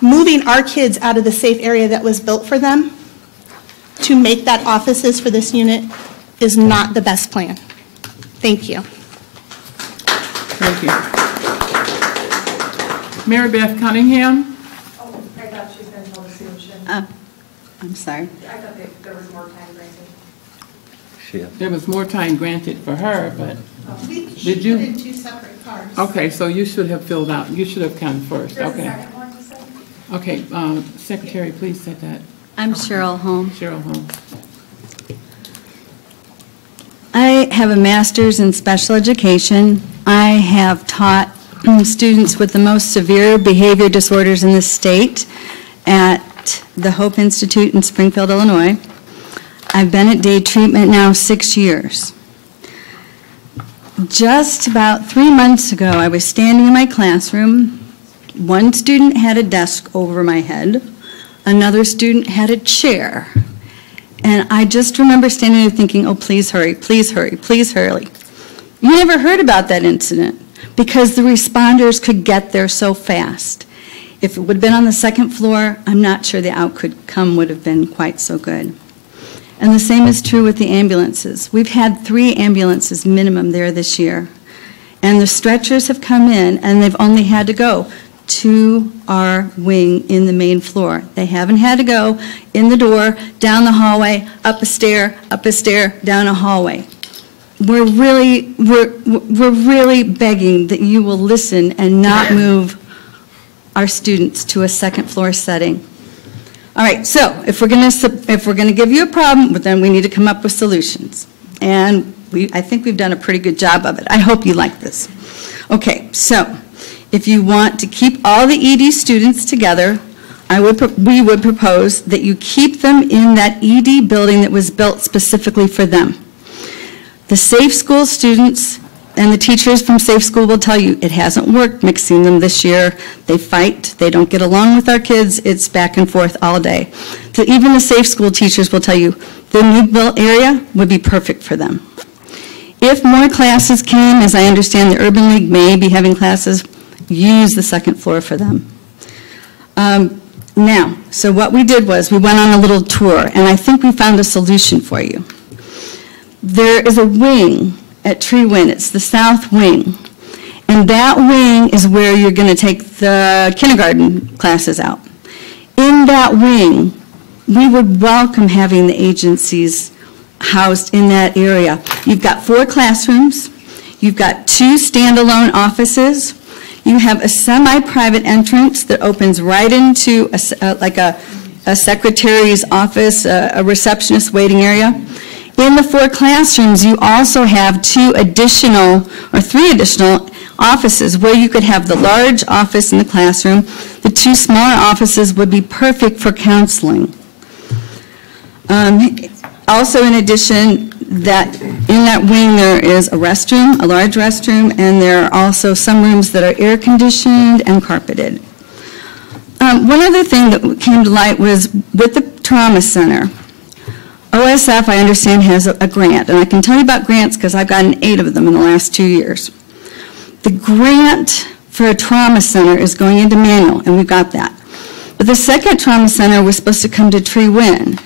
moving our kids out of the safe area that was built for them to make that offices for this unit is not the best plan. Thank you. Thank you. Mary Beth Cunningham. Oh, I thought she was going to tell the solution. I'm sorry. I thought there was more time granted. There was more time granted for her, but Did you? Put in 2 separate cards. Okay, so you should have filled out. You should have come first. There's Okay. a second one, you said? Okay, Secretary, please set that. I'm Cheryl Holm. Cheryl Holm. I have a master's in special education. I have taught students with the most severe behavior disorders in the state, at the Hope Institute in Springfield, Illinois. I've been at day treatment now 6 years. Just about 3 months ago, I was standing in my classroom. One student had a desk over my head. Another student had a chair. And I just remember standing there thinking, oh, please hurry, please hurry, please hurry. You never heard about that incident because the responders could get there so fast. If it would have been on the second floor, I'm not sure the outcome would have been quite so good. And the same is true with the ambulances. We've had 3 ambulances minimum there this year. And the stretchers have come in, and they've only had to go to our wing in the main floor. They haven't had to go in the door, down the hallway, up a stair, down a hallway. We're really begging that you will listen and not move our students to a second floor setting. All right, so if we're going to give you a problem, then we need to come up with solutions. And I think we've done a pretty good job of it. I hope you like this. Okay, so if you want to keep all the ED students together, we would propose that you keep them in that ED building that was built specifically for them. The Safe School students and the teachers from Safe School will tell you it hasn't worked mixing them this year. They fight. They don't get along with our kids. It's back and forth all day. So even the Safe School teachers will tell you the Midville area would be perfect for them. If more classes came, as I understand the Urban League may be having classes, use the second floor for them. Now, so what we did was we went on a little tour, and I think we found a solution for you. There is a wing at Tree Win. It's the south wing. And that wing is where you're going to take the kindergarten classes out. In that wing, we would welcome having the agencies housed in that area. You've got 4 classrooms. You've got 2 standalone offices. You have a semi-private entrance that opens right into a secretary's office, a receptionist waiting area. In the 4 classrooms, you also have 3 additional offices where you could have the large office in the classroom. The 2 smaller offices would be perfect for counseling. Also, in addition, in that wing there is a restroom, a large restroom, and there are also some rooms that are air conditioned and carpeted. One other thing that came to light was with the trauma center. OSF, I understand, has a grant, and I can tell you about grants because I've gotten 8 of them in the last 2 years. The grant for a trauma center is going into manual, and we've got that. But the second trauma center was supposed to come to Tree Win,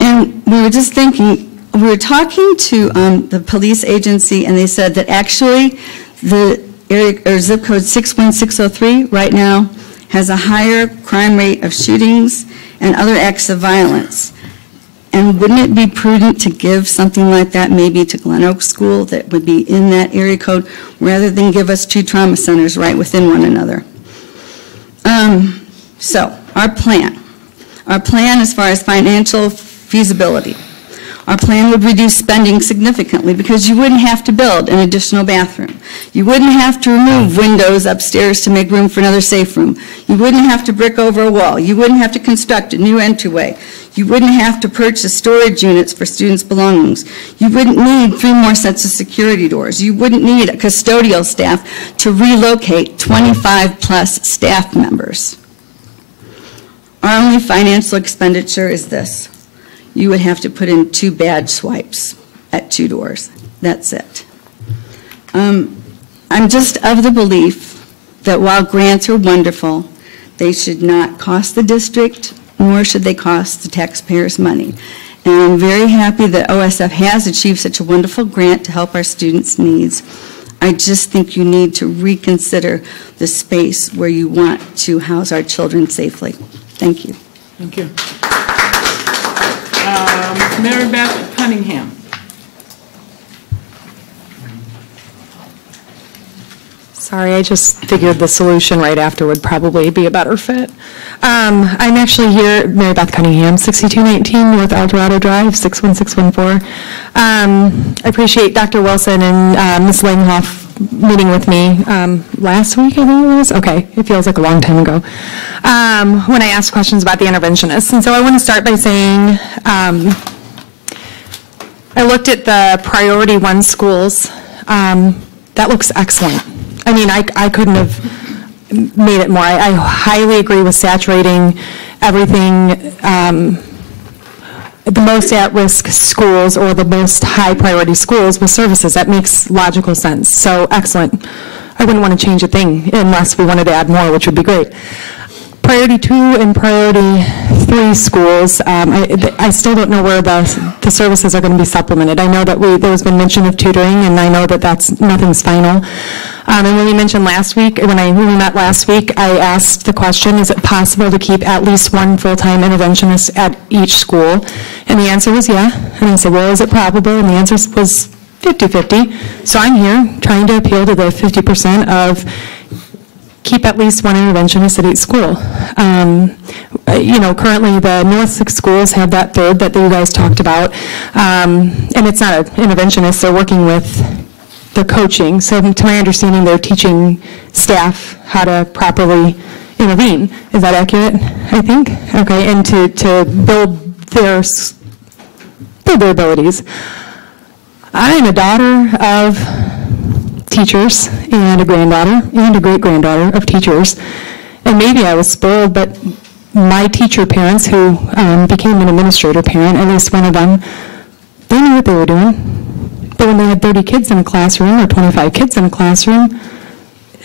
and we were just thinking, we were talking to the police agency, and they said that actually the area, or zip code 61603 right now has a higher crime rate of shootings and other acts of violence. And wouldn't it be prudent to give something like that maybe to Glen Oak School that would be in that area code rather than give us 2 trauma centers right within one another? So our plan as far as financial feasibility. Our plan would reduce spending significantly because you wouldn't have to build an additional bathroom. You wouldn't have to remove windows upstairs to make room for another safe room. You wouldn't have to brick over a wall. You wouldn't have to construct a new entryway. You wouldn't have to purchase storage units for students' belongings. You wouldn't need 3 more sets of security doors. You wouldn't need a custodial staff to relocate 25-plus staff members. Our only financial expenditure is this. You would have to put in 2 badge swipes at 2 doors. That's it. I'm just of the belief that while grants are wonderful, they should not cost the district, nor should they cost the taxpayers money. And I'm very happy that OSF has achieved such a wonderful grant to help our students' needs. I just think you need to reconsider the space where you want to house our children safely. Thank you. Thank you. Mary Beth Cunningham. Sorry, I just figured the solution right after would probably be a better fit. I'm actually here, Mary Beth Cunningham, 6219 North El Dorado Drive, 61614. I appreciate Dr. Wilson and Ms. Langhoff meeting with me last week, I think it was. Okay, it feels like a long time ago, when I asked questions about the interventionists. And so I want to start by saying I looked at the priority 1 schools. That looks excellent. I mean, I couldn't have made it more. I highly agree with saturating everything, the most at-risk schools or the most high-priority schools with services. That makes logical sense. So excellent. I wouldn't want to change a thing unless we wanted to add more, which would be great. Priority 2 and priority 3 schools, I still don't know where the services are going to be supplemented. I know that there's been mention of tutoring, and I know that nothing's final. And when we mentioned last week, when we met last week, I asked the question, is it possible to keep at least 1 full-time interventionist at each school? And the answer was yeah. And I said, well, is it probable? And the answer was 50-50. So I'm here trying to appeal to the 50% of keep at least 1 interventionist at each school. Currently the North 6 schools have that third that you guys talked about. And it's not an interventionist, they're working with the coaching. So to my understanding, they're teaching staff how to properly intervene. Is that accurate, I think? Okay, and to build their abilities. I'm a daughter of teachers and a granddaughter and a great-granddaughter of teachers. And maybe I was spoiled, but my teacher parents who became an administrator parent, at least one of them, they knew what they were doing. But when they had 30 kids in a classroom or 25 kids in a classroom,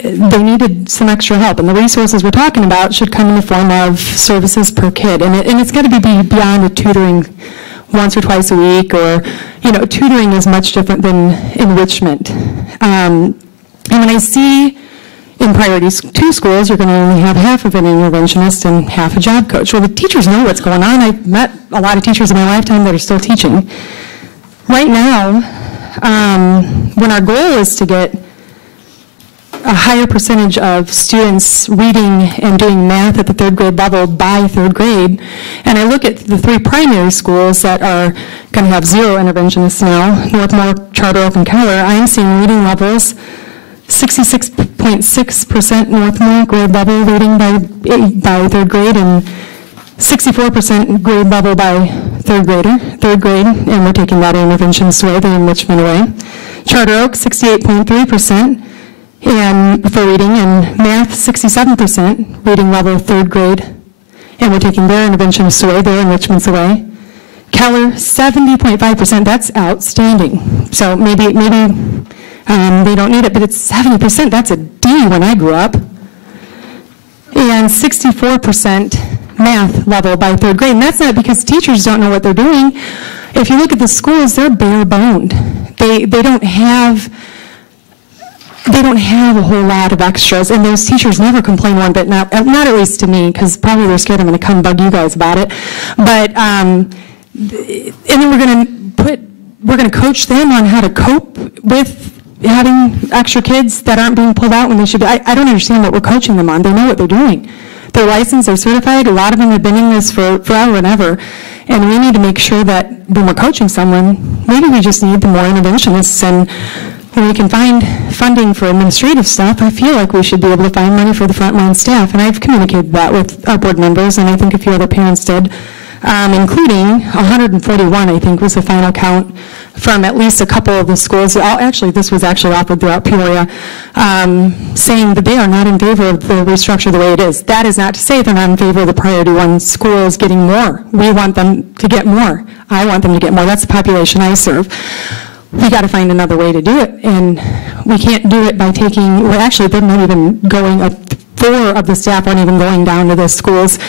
they needed some extra help. And the resources we're talking about should come in the form of services per kid. And it's got to be beyond a tutoring once or twice a week, or, tutoring is much different than enrichment. And when I see in priority 2 schools, you're going to only have half of an interventionist and half a job coach. Well, the teachers know what's going on. I've met a lot of teachers in my lifetime that are still teaching. Right now, when our goal is to get a higher percentage of students reading and doing math at the 3rd grade level by 3rd grade, and I look at the 3 primary schools that are going to have 0 interventionists now, Northmore, Charter Oak, and Keller, I'm seeing reading levels 66.6% Northmore grade level reading by 3rd grade, and 64% grade level by 3rd grade, and we're taking that interventionist away, the enrichment away. Charter Oak, 68.3%. And for reading, and math, 67% reading level 3rd grade, and we're taking their interventionists away, their enrichments away. Keller, 70.5%, that's outstanding. So maybe they don't need it, but it's 70%, that's a D when I grew up. And 64% math level by 3rd grade, and that's not because teachers don't know what they're doing. If you look at the schools, they're bare-boned. They don't have a whole lot of extras, and those teachers never complain one bit, not at least to me, because probably they're scared I'm going to come bug you guys about it. But and then we're going to coach them on how to cope with having extra kids that aren't being pulled out when they should be. I don't understand what we're coaching them on. They know what they're doing. They're licensed, they're certified. A lot of them have been in this for forever and ever. And we need to make sure that when we're coaching someone, maybe we just need the more interventionists, and when we can find funding for administrative stuff, I feel like we should be able to find money for the frontline staff. And I've communicated that with our board members, and I think a few other parents did, including 141, I think, was the final count from at least a couple of the schools. Actually, this was actually offered throughout Peoria, saying that they are not in favor of the restructure the way it is. That is not to say they're not in favor of the priority 1 schools getting more. We want them to get more. I want them to get more. That's the population I serve. We got to find another way to do it, and we can't do it by taking, well, actually, they're not even going, 4 of the staff aren't even going down to the schools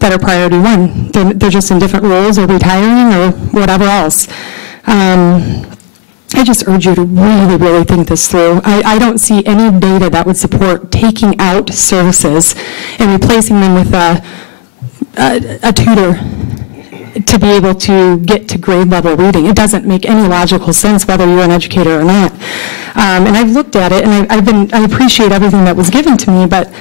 that are priority 1. They're just in different roles or retiring or whatever else. I just urge you to really, really think this through. I don't see any data that would support taking out services and replacing them with a tutor to be able to get to grade level reading. It doesn't make any logical sense whether you're an educator or not. And I've looked at it, and I appreciate everything that was given to me, but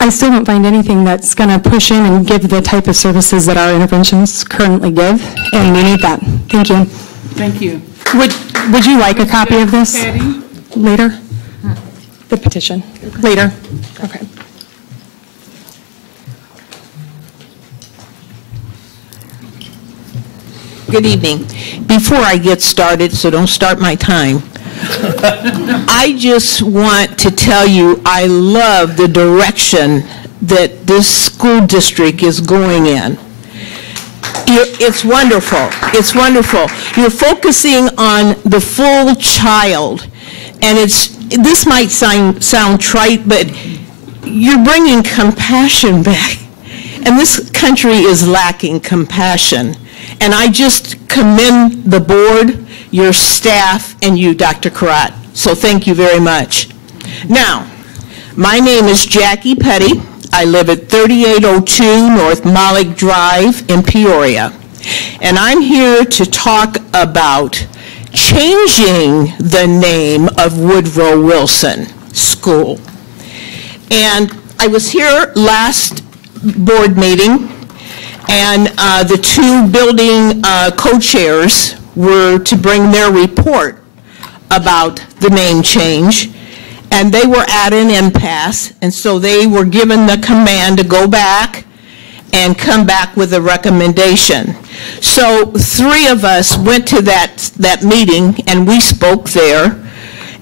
I still don't find anything that's going to push in and give the type of services that our interventions currently give, and we need that. Thank you. Thank you. Would you like a copy of this later? The petition. Later. Okay. Good evening. Before I get started, so don't start my time, I just want to tell you I love the direction that this school district is going in. It's wonderful. It's wonderful. You're focusing on the full child, and this might sound trite, but you're bringing compassion back. And this country is lacking compassion. And I just commend the board, your staff, and you, Dr. Karat. So thank you very much. Now, my name is Jackie Petty. I live at 3802 North Molick Drive in Peoria. And I'm here to talk about changing the name of Woodrow Wilson School. And I was here last board meeting, and the two building co-chairs were to bring their report about the name change, and they were at an impasse, and so they were given the command to go back and come back with a recommendation. So 3 of us went to that meeting, and we spoke there,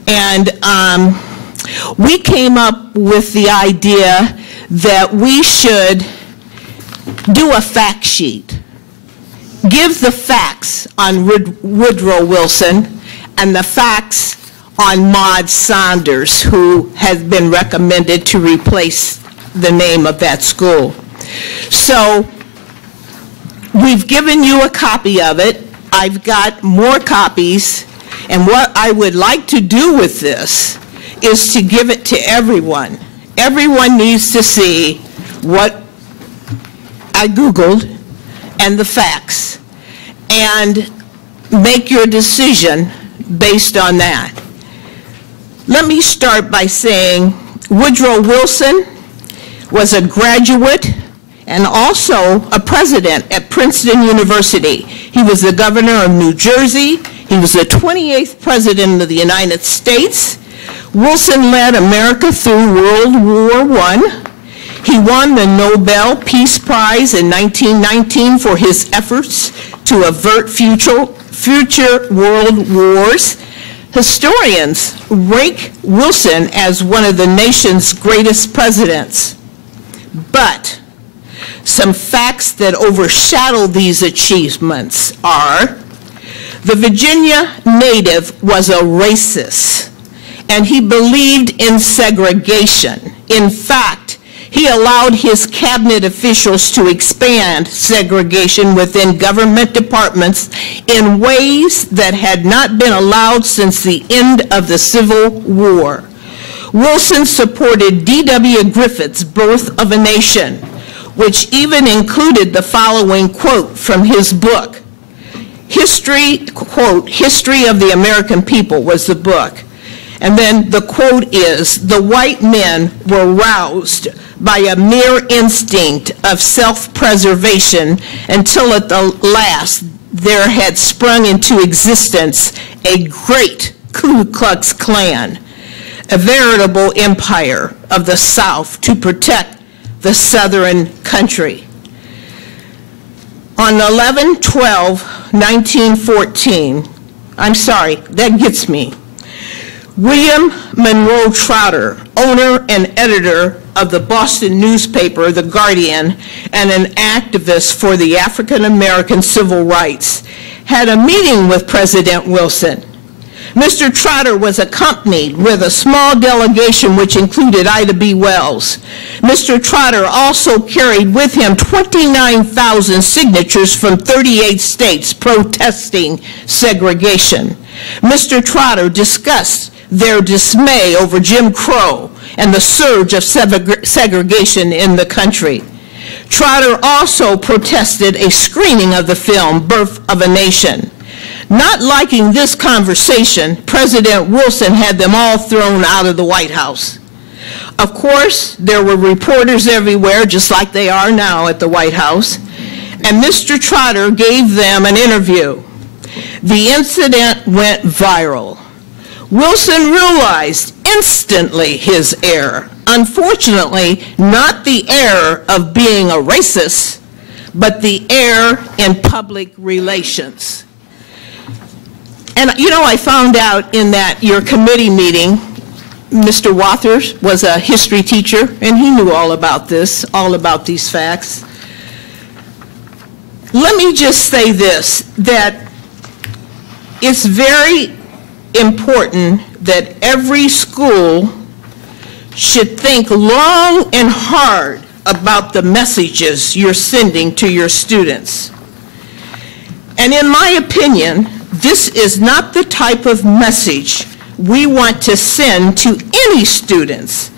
and we came up with the idea that we should do a fact sheet. Give the facts on Woodrow Wilson and the facts on Maud Saunders, who has been recommended to replace the name of that school. So we've given you a copy of it. I've got more copies, and what I would like to do with this is to give it to everyone. Everyone needs to see what I Googled and the facts, and make your decision based on that. Let me start by saying Woodrow Wilson was a graduate and also a president at Princeton University. He was the governor of New Jersey. He was the 28th president of the United States. Wilson led America through World War I. He won the Nobel Peace Prize in 1919 for his efforts to avert future world wars. Historians rank Wilson as one of the nation's greatest presidents. But some facts that overshadow these achievements are: the Virginia native was a racist, and he believed in segregation. In fact, he allowed his cabinet officials to expand segregation within government departments in ways that had not been allowed since the end of the Civil War. Wilson supported D.W. Griffith's Birth of a Nation, which even included the following quote from his book. History, quote, "History of the American People" was the book. And then the quote is, "The white men were roused by a mere instinct of self-preservation until at the last there had sprung into existence a great Ku Klux Klan, a veritable empire of the South to protect the country." On 11/12/1914, I'm sorry, that gets me, William Monroe Trotter, owner and editor of the Boston newspaper, The Guardian, and an activist for the African American civil rights, had a meeting with President Wilson. Mr. Trotter was accompanied with a small delegation which included Ida B. Wells. Mr. Trotter also carried with him 29,000 signatures from 38 states protesting segregation. Mr. Trotter discussed their dismay over Jim Crow and the surge of segregation in the country. Trotter also protested a screening of the film Birth of a Nation. Not liking this conversation, President Wilson had them all thrown out of the White House. Of course, there were reporters everywhere, just like they are now at the White House, and Mr. Trotter gave them an interview. The incident went viral. Wilson realized instantly his error. Unfortunately, not the error of being a racist, but the error in public relations. And you know, I found out in that your committee meeting, Mr. Wathers was a history teacher, and he knew all about this, all about these facts. Let me just say this, that it's very important that every school should think long and hard about the messages you're sending to your students. And in my opinion, this is not the type of message we want to send to any students,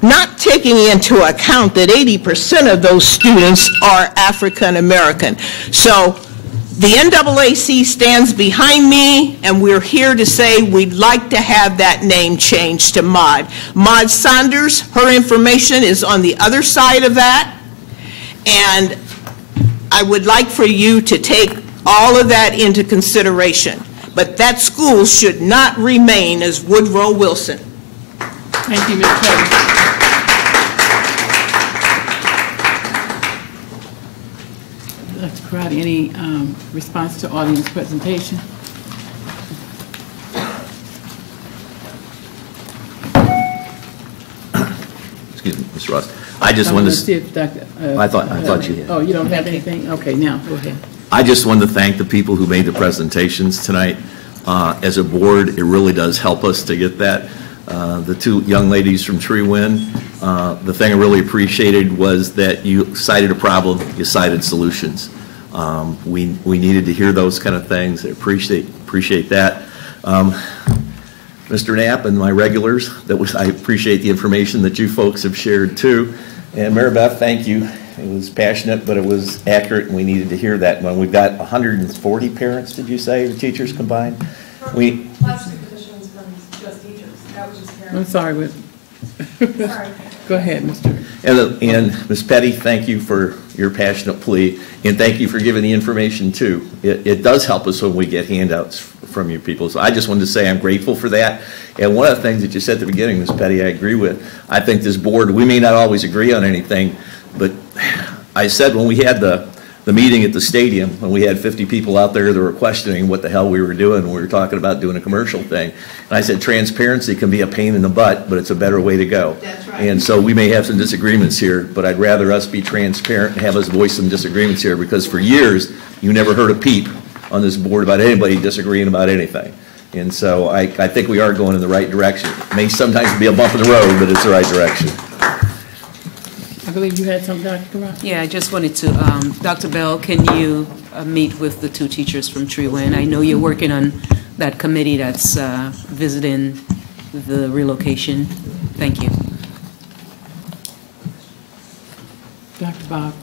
not taking into account that 80% of those students are African American. So the NAAC stands behind me, and we're here to say we'd like to have that name changed to Maud. Maud Saunders, her information is on the other side of that, and I would like for you to take all of that into consideration. But that school should not remain as Woodrow Wilson. Thank you, Ms. Petty. Dr. Karate, any response to audience presentation? Excuse me, Mr. Ross. I just wanted to see if Dr. I thought you had. Oh, you don't have anything? Okay, now, go ahead. I just wanted to thank the people who made the presentations tonight. As a board, it really does help us to get that. The two young ladies from Tree Wind, the thing I really appreciated was that you cited a problem, you cited solutions. We needed to hear those kind of things. I appreciate that. Mr. Knapp and my regulars, I appreciate the information that you folks have shared too. And Mary Beth, thank you. It was passionate, but it was accurate, and we needed to hear that. When we've got 140 parents, did you say, the teachers combined? Last week petitions from just teachers. That was just parents. I'm sorry, but Sorry. Go ahead, Mr. And Ms. Petty, thank you for your passionate plea, and thank you for giving the information too. It does help us when we get handouts from you people. So I just wanted to say I'm grateful for that. And one of the things that you said at the beginning, Ms. Petty, I agree with. I think this board, we may not always agree on anything, but I said when we had the meeting at the stadium, when we had 50 people out there that were questioning what the hell we were doing when we were talking about doing a commercial thing. And I said transparency can be a pain in the butt, but it's a better way to go. That's right. And so we may have some disagreements here, but I'd rather us be transparent and have us voice some disagreements here, because for years, you never heard a peep on this board about anybody disagreeing about anything. And so I think we are going in the right direction. It may sometimes be a bump in the road, but it's the right direction. I believe you had something, Dr. Ross? Yeah, I just wanted to, Dr. Bell, can you meet with the two teachers from Tree Wind? I know you're working on that committee that's visiting the relocation. Thank you. Dr. Bob.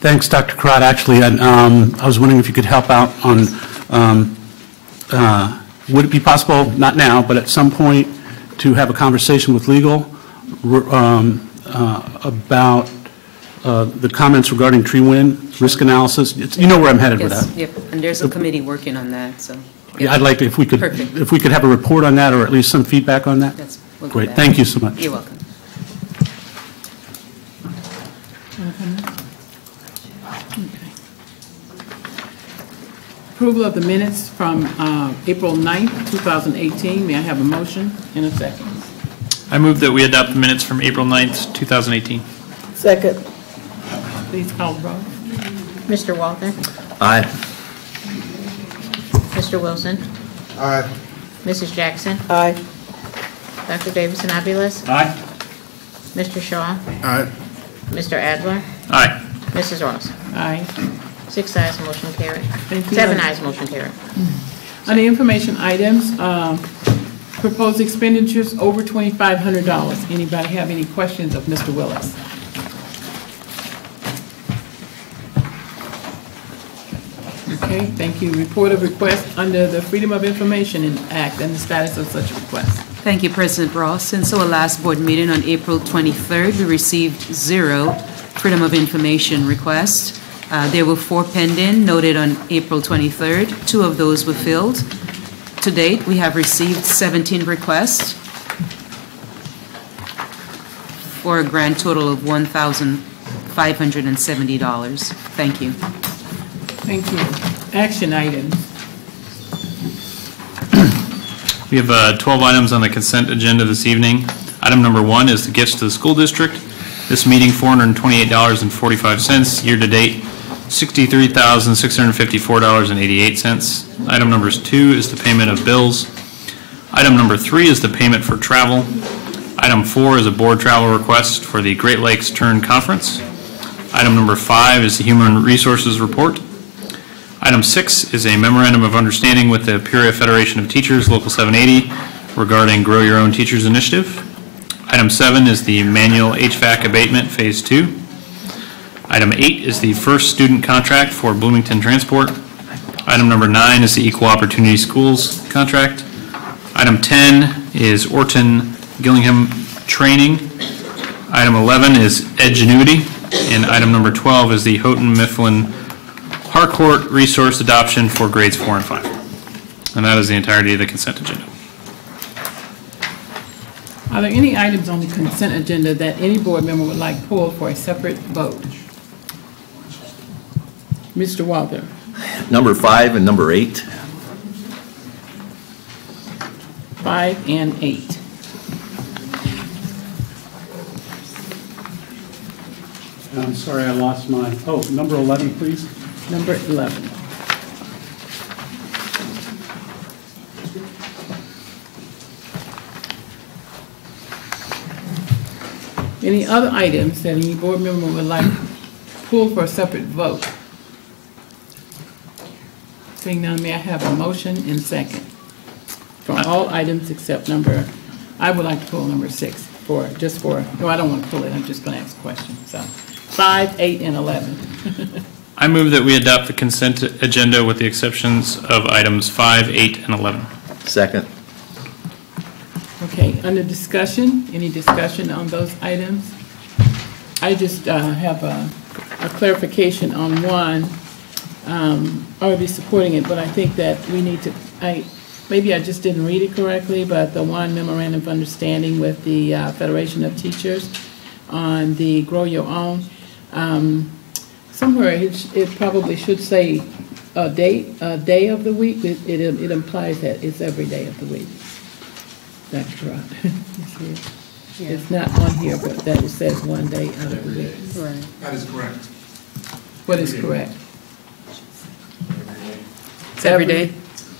Thanks, Dr. Karate. Actually, I was wondering if you could help out on, would it be possible, not now, but at some point, to have a conversation with legal about the comments regarding tree wind, risk analysis? You know where I'm headed with that. Yep, and there's a committee working on that, so. Yeah, I'd like to, if we could have a report on that, or at least some feedback on that. We'll Great, thank you so much. You're welcome. Approval of the minutes from April 9th, 2018. May I have a motion in a second? I move that we adopt the minutes from April 9th, 2018. Second. Please call the roll. Mr. Walter? Aye. Mr. Wilson? Aye. Mrs. Jackson? Aye. Dr. Davison Aviles? Aye. Mr. Shaw? Aye. Mr. Adler? Aye. Mrs. Ross? Aye. 6 ayes, motion carried. Thank you. 7 ayes, motion carried. On the information items, proposed expenditures over $2,500. Anybody have any questions of Mr. Willis? Okay, thank you. Report of request under the Freedom of Information Act and the status of such request. Thank you, President Ross. Since our last board meeting on April 23rd, we received 0 Freedom of Information requests. There were 4 pending, noted on April 23rd. 2 of those were filled. To date, we have received 17 requests for a grand total of $1,570. Thank you. Thank you. Action items. We have 12 items on the consent agenda this evening. Item number 1 is the gifts to the school district. This meeting, $428.45. Year-to-date, $63,654.88. Item number 2 is the payment of bills. Item number 3 is the payment for travel. Item 4 is a board travel request for the Great Lakes Turn Conference. Item number 5 is the Human Resources Report. Item 6 is a memorandum of understanding with the Peoria Federation of Teachers, Local 780, regarding Grow Your Own Teachers Initiative. Item 7 is the manual HVAC abatement, Phase 2. Item 8 is the first student contract for Bloomington Transport. Item number 9 is the Equal Opportunity Schools contract. Item 10 is Orton Gillingham training. Item 11 is Edgenuity. And item number 12 is the Houghton Mifflin Harcourt resource adoption for grades 4 and 5. And that is the entirety of the consent agenda. Are there any items on the consent agenda that any board member would like pulled for a separate vote? Mr. Walter. Number 5 and number 8. 5 and 8. I'm sorry, I lost mine. Oh, number 11, please. Number 11. Any other items that any board member would like pulled for a separate vote? Seeing none, may I have a motion and second for all items except I would like to pull number 6 no, I don't want to pull it, I'm just going to ask a question. So 5, 8, and 11. I move that we adopt the consent agenda with the exceptions of items 5, 8, and 11. Second. Okay, under discussion, any discussion on those items? I just have a clarification on one. I'll be supporting it, but I think that we need to, maybe I just didn't read it correctly, but the one memorandum of understanding with the Federation of Teachers on the Grow Your Own, somewhere it probably should say a day of the week. It implies that it's every day of the week. That's right. It's not on here, but that it says one day out of the week. Right. That is correct. What is correct? It's every day?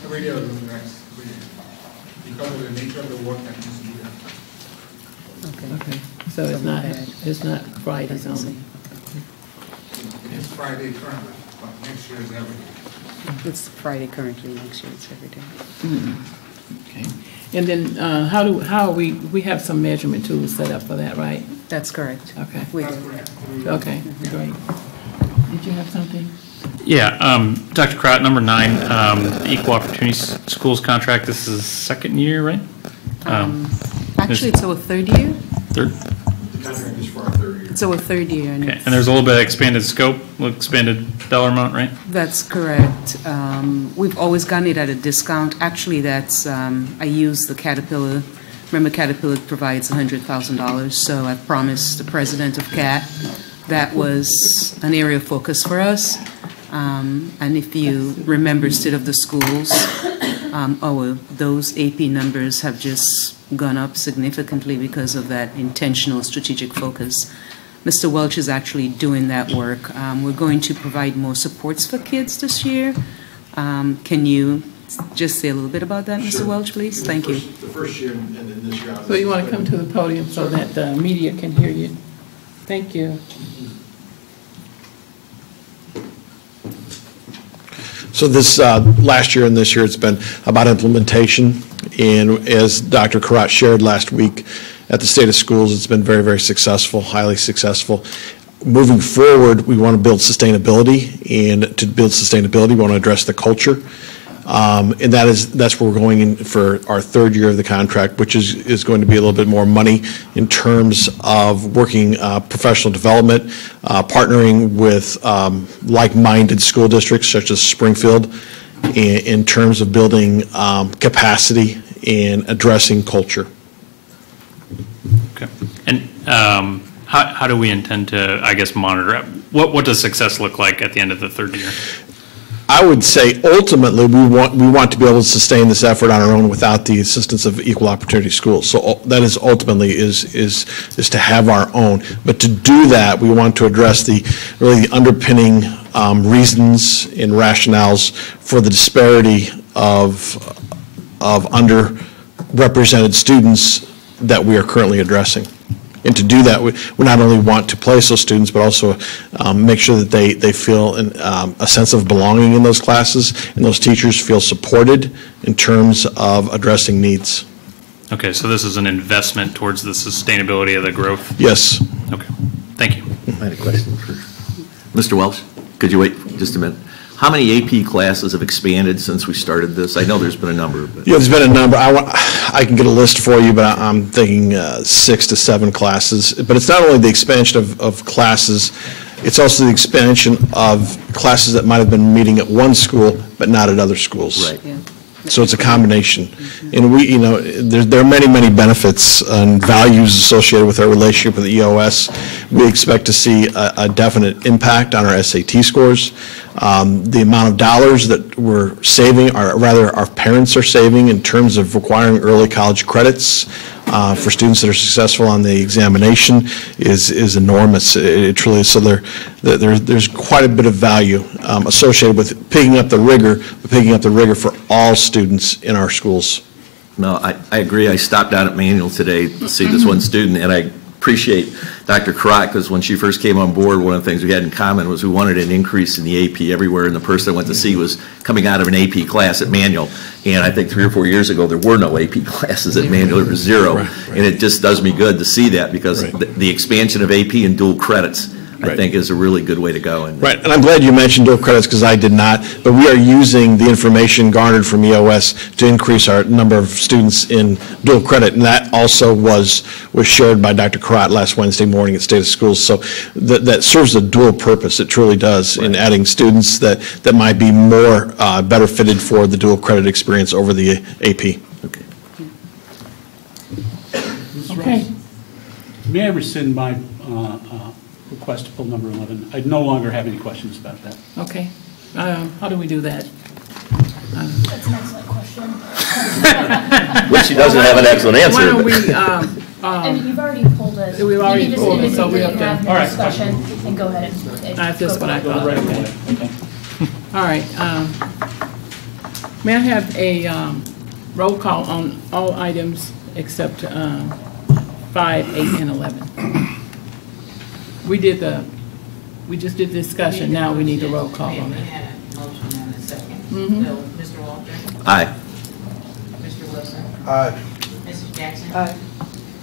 Every day of the week, because of the nature of the work that needs to be done. Okay, so it's not Fridays only. It's Friday currently, but next year is every day. It's Friday currently, next year it's every day. Okay. And then how we have some measurement tools set up for that, right? That's correct. Okay. That's correct. Okay, great. Did you have something? Yeah, Dr. Crott, number 9, the Equal Opportunity Schools contract. This is second year, right? Actually, it's our third year. Third? The contract is for our third year. It's our third year. And Okay, and there's a little bit of expanded scope, expanded dollar amount, right? That's correct. We've always gotten it at a discount. Actually, that's, I use the Caterpillar. Remember, Caterpillar provides $100,000, so I promised the president of CAT that was an area of focus for us. And if you remember State of the Schools, those AP numbers have just gone up significantly because of that intentional strategic focus. Mr. Welch is actually doing that work. We're going to provide more supports for kids this year. Can you just say a little bit about that, Mr. Welch, please? Thank you. The first year and then this year. So you want to come to the podium so that the media can hear you? Thank you. So this last year and this year, it's been about implementation. And as Dr. Karat shared last week at the State of Schools, it's been very, very successful, highly successful. Moving forward, we want to build sustainability. And to build sustainability, we want to address the culture. And that's where we're going in for our third year of the contract, which is going to be a little bit more money in terms of working professional development, partnering with like-minded school districts such as Springfield, in terms of building capacity and addressing culture. Okay. And how do we intend to, I guess, monitor it? What does success look like at the end of the third year? I would say ultimately we want to be able to sustain this effort on our own without the assistance of equal opportunity schools. So that is ultimately is to have our own. But to do that, we want to address the underpinning reasons and rationales for the disparity of underrepresented students that we are currently addressing. And to do that, we not only want to place those students, but also make sure that they feel a sense of belonging in those classes, and those teachers feel supported in terms of addressing needs. Okay, so this is an investment towards the sustainability of the growth? Yes. Okay, thank you. I had a question for Mr. Welsh. Could you wait just a minute? How many AP classes have expanded since we started this? I know there's been a number. But. Yeah, there's been a number. I can get a list for you, but I'm thinking 6 to 7 classes. But it's not only the expansion of classes, it's also the expansion of classes that might have been meeting at one school, but not at other schools. Right. Yeah. So it's a combination. And there are many, many benefits and values associated with our relationship with the EOS. We expect to see a definite impact on our SAT scores. The amount of dollars that we're saving, or rather our parents are saving in terms of requiring early college credits for students that are successful on the examination is enormous. It truly is. So there's quite a bit of value associated with picking up the rigor, but picking up the rigor for all students in our schools. No, I agree. I stopped down at Manual today to see this one student, and I appreciate Dr. Karat, because when she first came on board, one of the things we had in common was we wanted an increase in the AP everywhere, and the person I went to see was coming out of an AP class at Manual. And I think 3 or 4 years ago, there were no AP classes at Manual, there was 0. Right. And it just does me good to see that, because the expansion of AP and dual credits, I think, is a really good way to go. Right, and I'm glad you mentioned dual credits, because I did not, but we are using the information garnered from EOS to increase our number of students in dual credit, and that also was shared by Dr. Karat last Wednesday morning at State of Schools. So that serves a dual purpose, it truly does, in adding students that might be more better fitted for the dual credit experience over the AP. Okay. May I rescind my request to pull number 11? I no longer have any questions about that. Okay. How do we do that? That's an excellent question. Well, she doesn't have an excellent answer. Why don't we, and you've already pulled it. We've already pulled it, so we have to have your discussion and go ahead and. That's just what I thought. Right away. Okay. All right. May I have a roll call on all items except 5, 8, and 11? We just did the discussion, now we need a roll call on it. We had a motion and a second. Mhm. So, Mr. Walter? Aye. Mr. Wilson? Aye. Mrs. Jackson? Aye.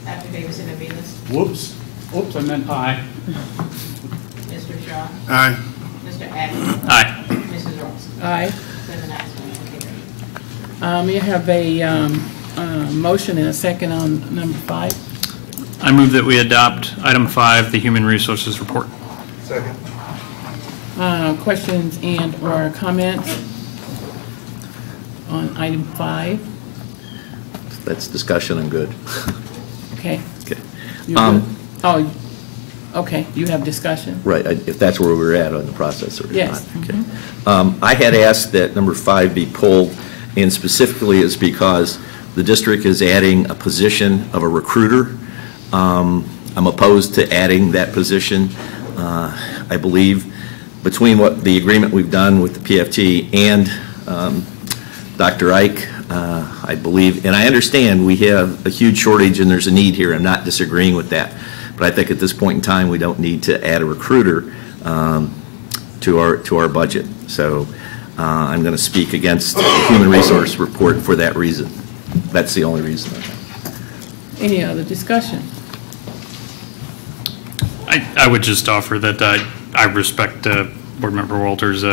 Dr. Davis and Aviles? Whoops. Oops, I meant aye. Mr. Shaw? Aye. Mr. Adams? Aye. Mrs. Ross? Aye. 7 ayes, motion carried. May I have a motion and a second on number 5? I move that we adopt item 5, the Human Resources Report. Second. Questions and or comments on item 5? That's discussion, I'm good. Okay. Okay. You're good? Oh, okay, you have discussion? Right, if that's where we're at on the process or Yes. not. Okay. I had asked that number 5 be pulled, and specifically is because the district is adding a position of a recruiter. I'm opposed to adding that position. I believe between what the agreement we've done with the PFT and Dr. Ike, I believe, and I understand we have a huge shortage and there's a need here. I'm not disagreeing with that. But I think at this point in time, we don't need to add a recruiter to our budget. So I'm going to speak against the Human Resource Report for that reason. That's the only reason. Any other discussion? I would just offer that I respect Board Member Walter's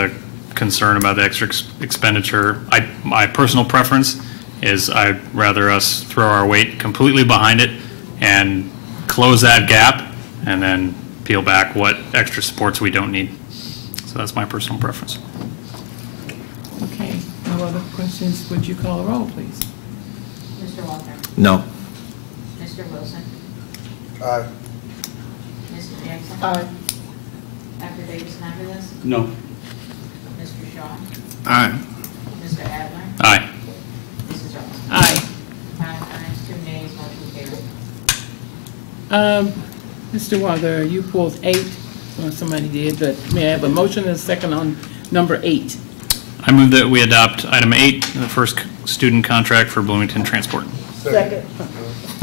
concern about the extra expenditure. My personal preference is I'd rather us throw our weight completely behind it and close that gap and then peel back what extra supports we don't need. So that's my personal preference. Okay. questions, would you call the roll, please? Mr. Walter? No. Mr. Wilson? Aye. Mrs. Jackson? Aye. Dr. Davis-Navitas? No. Mr. Shaw? Aye. Mr. Adler? Aye. Mrs. Ross? Aye. 5 ayes, 2 nays, motion carried. Mr. Walter, you pulled 8, or somebody did, but may I have a motion and a second on number 8? I move that we adopt item 8, the first student contract for Bloomington Transport. Second.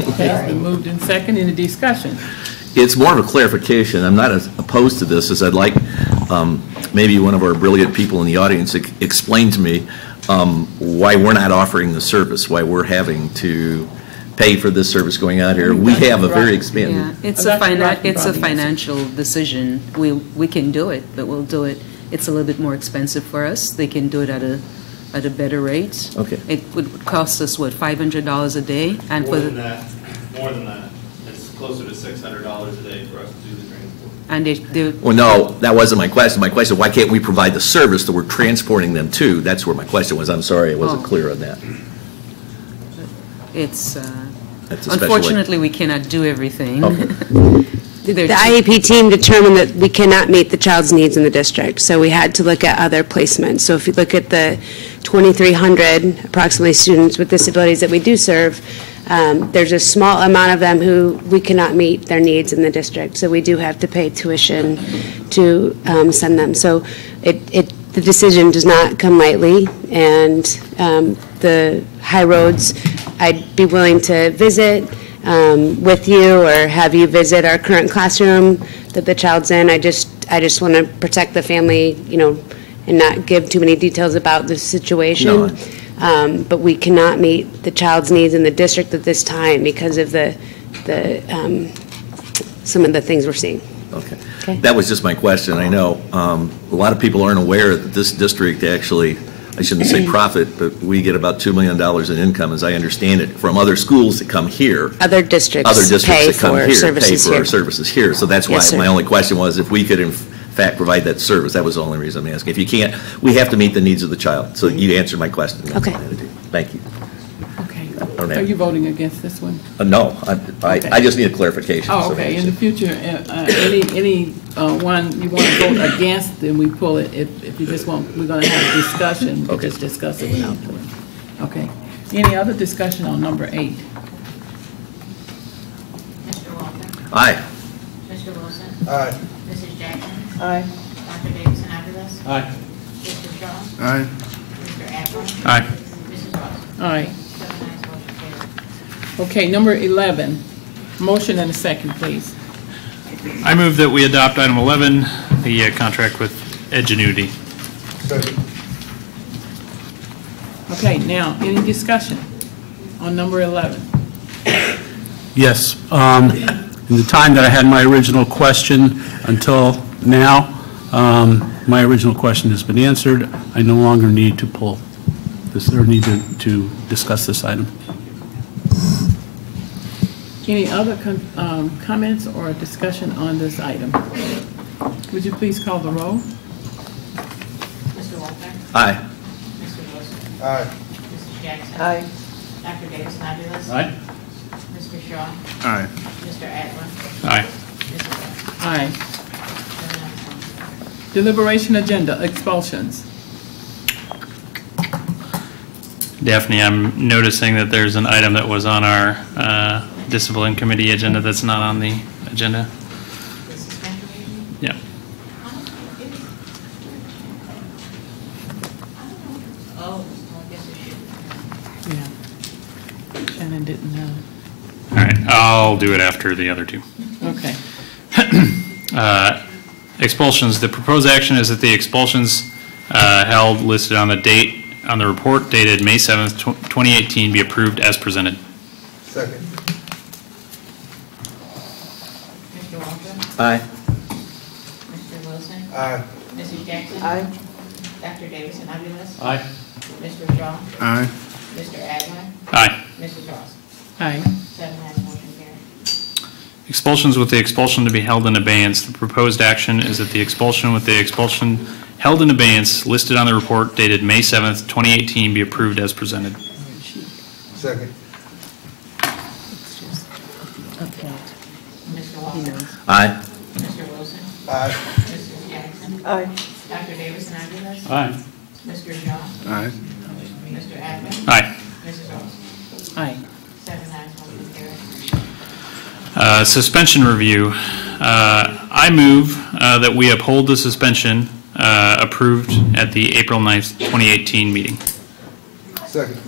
Okay, it's been moved in second. Any discussion? It's more of a clarification. I'm not as opposed to this as I'd like maybe one of our brilliant people in the audience explain to me why we're not offering the service, why we're having to pay for this service going out here. We have a very expanded. Yeah, it's a financial decision. We can do it, but we'll do it. It's a little bit more expensive for us. They can do it at a better rate. Okay. It would cost us, what, $500 a day? And More for than that. More than that. It's closer to $600 a day for us to do the transport. And they Well, no, that wasn't my question. My question, why can't we provide the service that we're transporting them to? That's where my question was. I'm sorry I wasn't clear on that. it's, That's a special unfortunately, we cannot do everything. The IEP team determined that we cannot meet the child's needs in the district, so we had to look at other placements. So if you look at the 2,300 approximately students with disabilities that we do serve, there's a small amount of them who we cannot meet their needs in the district, so we do have to pay tuition to send them. So the decision does not come lightly, and the high roads, I'd be willing to visit with you or have you visit our current classroom that the child's in. I just want to protect the family, and not give too many details about the situation. No. But we cannot meet the child's needs in the district at this time because of some of the things we're seeing. Okay. That was just my question. I know a lot of people aren't aware that this district actually, I shouldn't say profit, but we get about $2 million in income, as I understand it, from other schools that come here. Other districts that come here services pay for here. our services here. So that's why Yes, sir. my only question was if we could in fact provide that service. That was the only reason I'm asking. If you can't, we have to meet the needs of the child. So you answered my question. That's Okay. all I had to do. Thank you. Okay. Are you voting against this one? No, I just need a clarification. Oh, so okay. that's In it. the future, any one you want to vote against, then we pull it. If you just want, we're going to have a discussion. We'll just discuss it without pulling. Okay. Any other discussion on number 8? Mr. Walter? Aye. Mr. Wilson? Aye. Mrs. Jackson? Aye. Dr. Davis-Navitas? Aye. Mr. Shaw? Aye. Mr. Adler? Aye. Mrs. Ross? Aye. 7 ayes, motion carried. Okay, number 11. Motion and a second, please. I move that we adopt item 11, the contract with Edgenuity. Second. Okay, now, any discussion on number 11? Yes. In the time that I had my original question until now, my original question has been answered. I no longer need to pull this, or need to discuss this item. Any other comments or discussion on this item? Would you please call the roll? Mr. Walter? Aye. Mr. Wilson? Aye. Mrs. Jackson? Aye. Dr. Davis-Navitas? Aye. Mr. Shaw? Aye. Mr. Adler? Aye. Mrs. Ross? Aye. 7 ayes, motion carried. Deliberation agenda, expulsions. Daphne, I'm noticing that there's an item that was on our discipline committee agenda that's not on the agenda. Yeah. Oh, I guess it should. Yeah. Shannon didn't know. All right, I'll do it after the other two. Okay. Expulsions. The proposed action is that the expulsions held listed on the date on the report dated May 7th, 2018 be approved as presented. Second. Mr. Walter? Aye. Mr. Wilson? Aye. Mrs. Jackson? Aye. Dr. Davis-Navitas? Aye. Mr. Shaw? Aye. Mr. Adler? Aye. Mrs. Ross? Aye. 7 ayes, motion carried. Expulsions with the expulsion to be held in abeyance. The proposed action is that the expulsion with the expulsion held in abeyance listed on the report dated May 7th, 2018 be approved as presented. Second. Okay. Mr. Walker? Aye. Mr. Wilson? Aye. Mrs. Jackson? Aye. Dr. Davidson Aguilar? Aye. Mr. Shaw? Aye. Mr. Adler? Aye. Mrs. Rose? Aye. 7 ayes, motion carries. Suspension review. I move that we uphold the suspension approved at the April 9th, 2018 meeting. Second.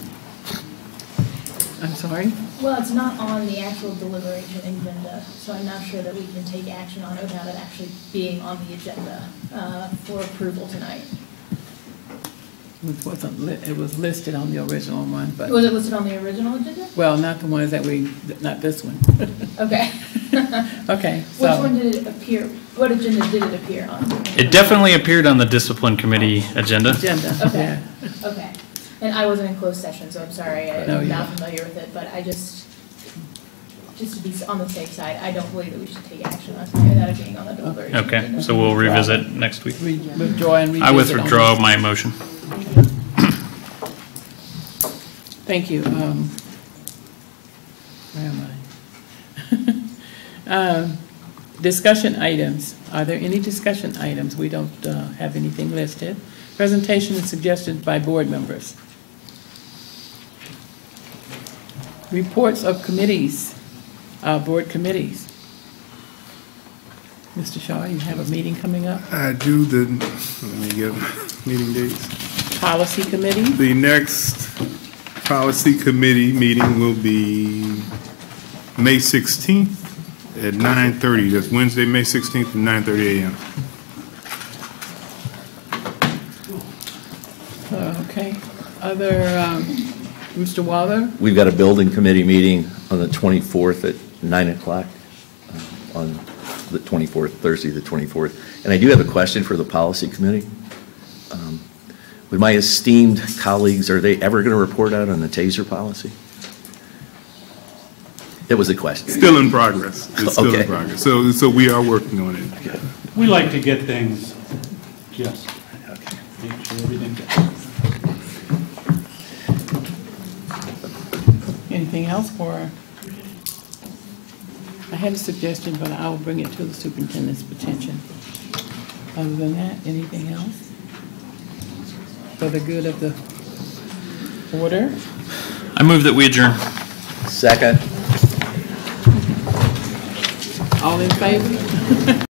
I'm sorry? Well, it's not on the actual deliberation agenda, so I'm not sure that we can take action on it without it actually being on the agenda for approval tonight. It was listed on the original one, but, Was it listed on the original agenda? well, not the ones that not this one. Okay. Okay, Which so, one did it appear, what agenda did it appear on? It definitely appeared on the discipline committee agenda. Okay, yeah. okay. And I wasn't in closed session, so I'm sorry, No, I'm you're not not. familiar with it, but I just to be on the safe side, I don't believe that we should take action on it without it being on the deliberation Okay, agenda. so we'll revisit next week. Withdraw and revisit. I on withdraw this. my motion. Thank you. Where am I? Discussion items. Are there any discussion items? We don't have anything listed. Presentation and suggestions by board members. Reports of committees, board committees. Mr. Shaw, you have a meeting coming up? I do let me get meeting dates. Policy committee? The next policy committee meeting will be May 16th at 9:30. That's Wednesday, May 16th at 9:30 a.m. Okay. Other, Mr. Waller? We've got a building committee meeting on the 24th at 9 o'clock on the 24th, Thursday the 24th. And I do have a question for the policy committee. With my esteemed colleagues, are they ever going to report out on the TASER policy? It was a question. Still in progress. It's still Okay. in progress. So we are working on it. We like to get things just, make sure everything's. Anything else for, I had a suggestion, but I will bring it to the superintendent's attention. Other than that, anything else? For the good of the order? I move that we adjourn. Second. All in favor?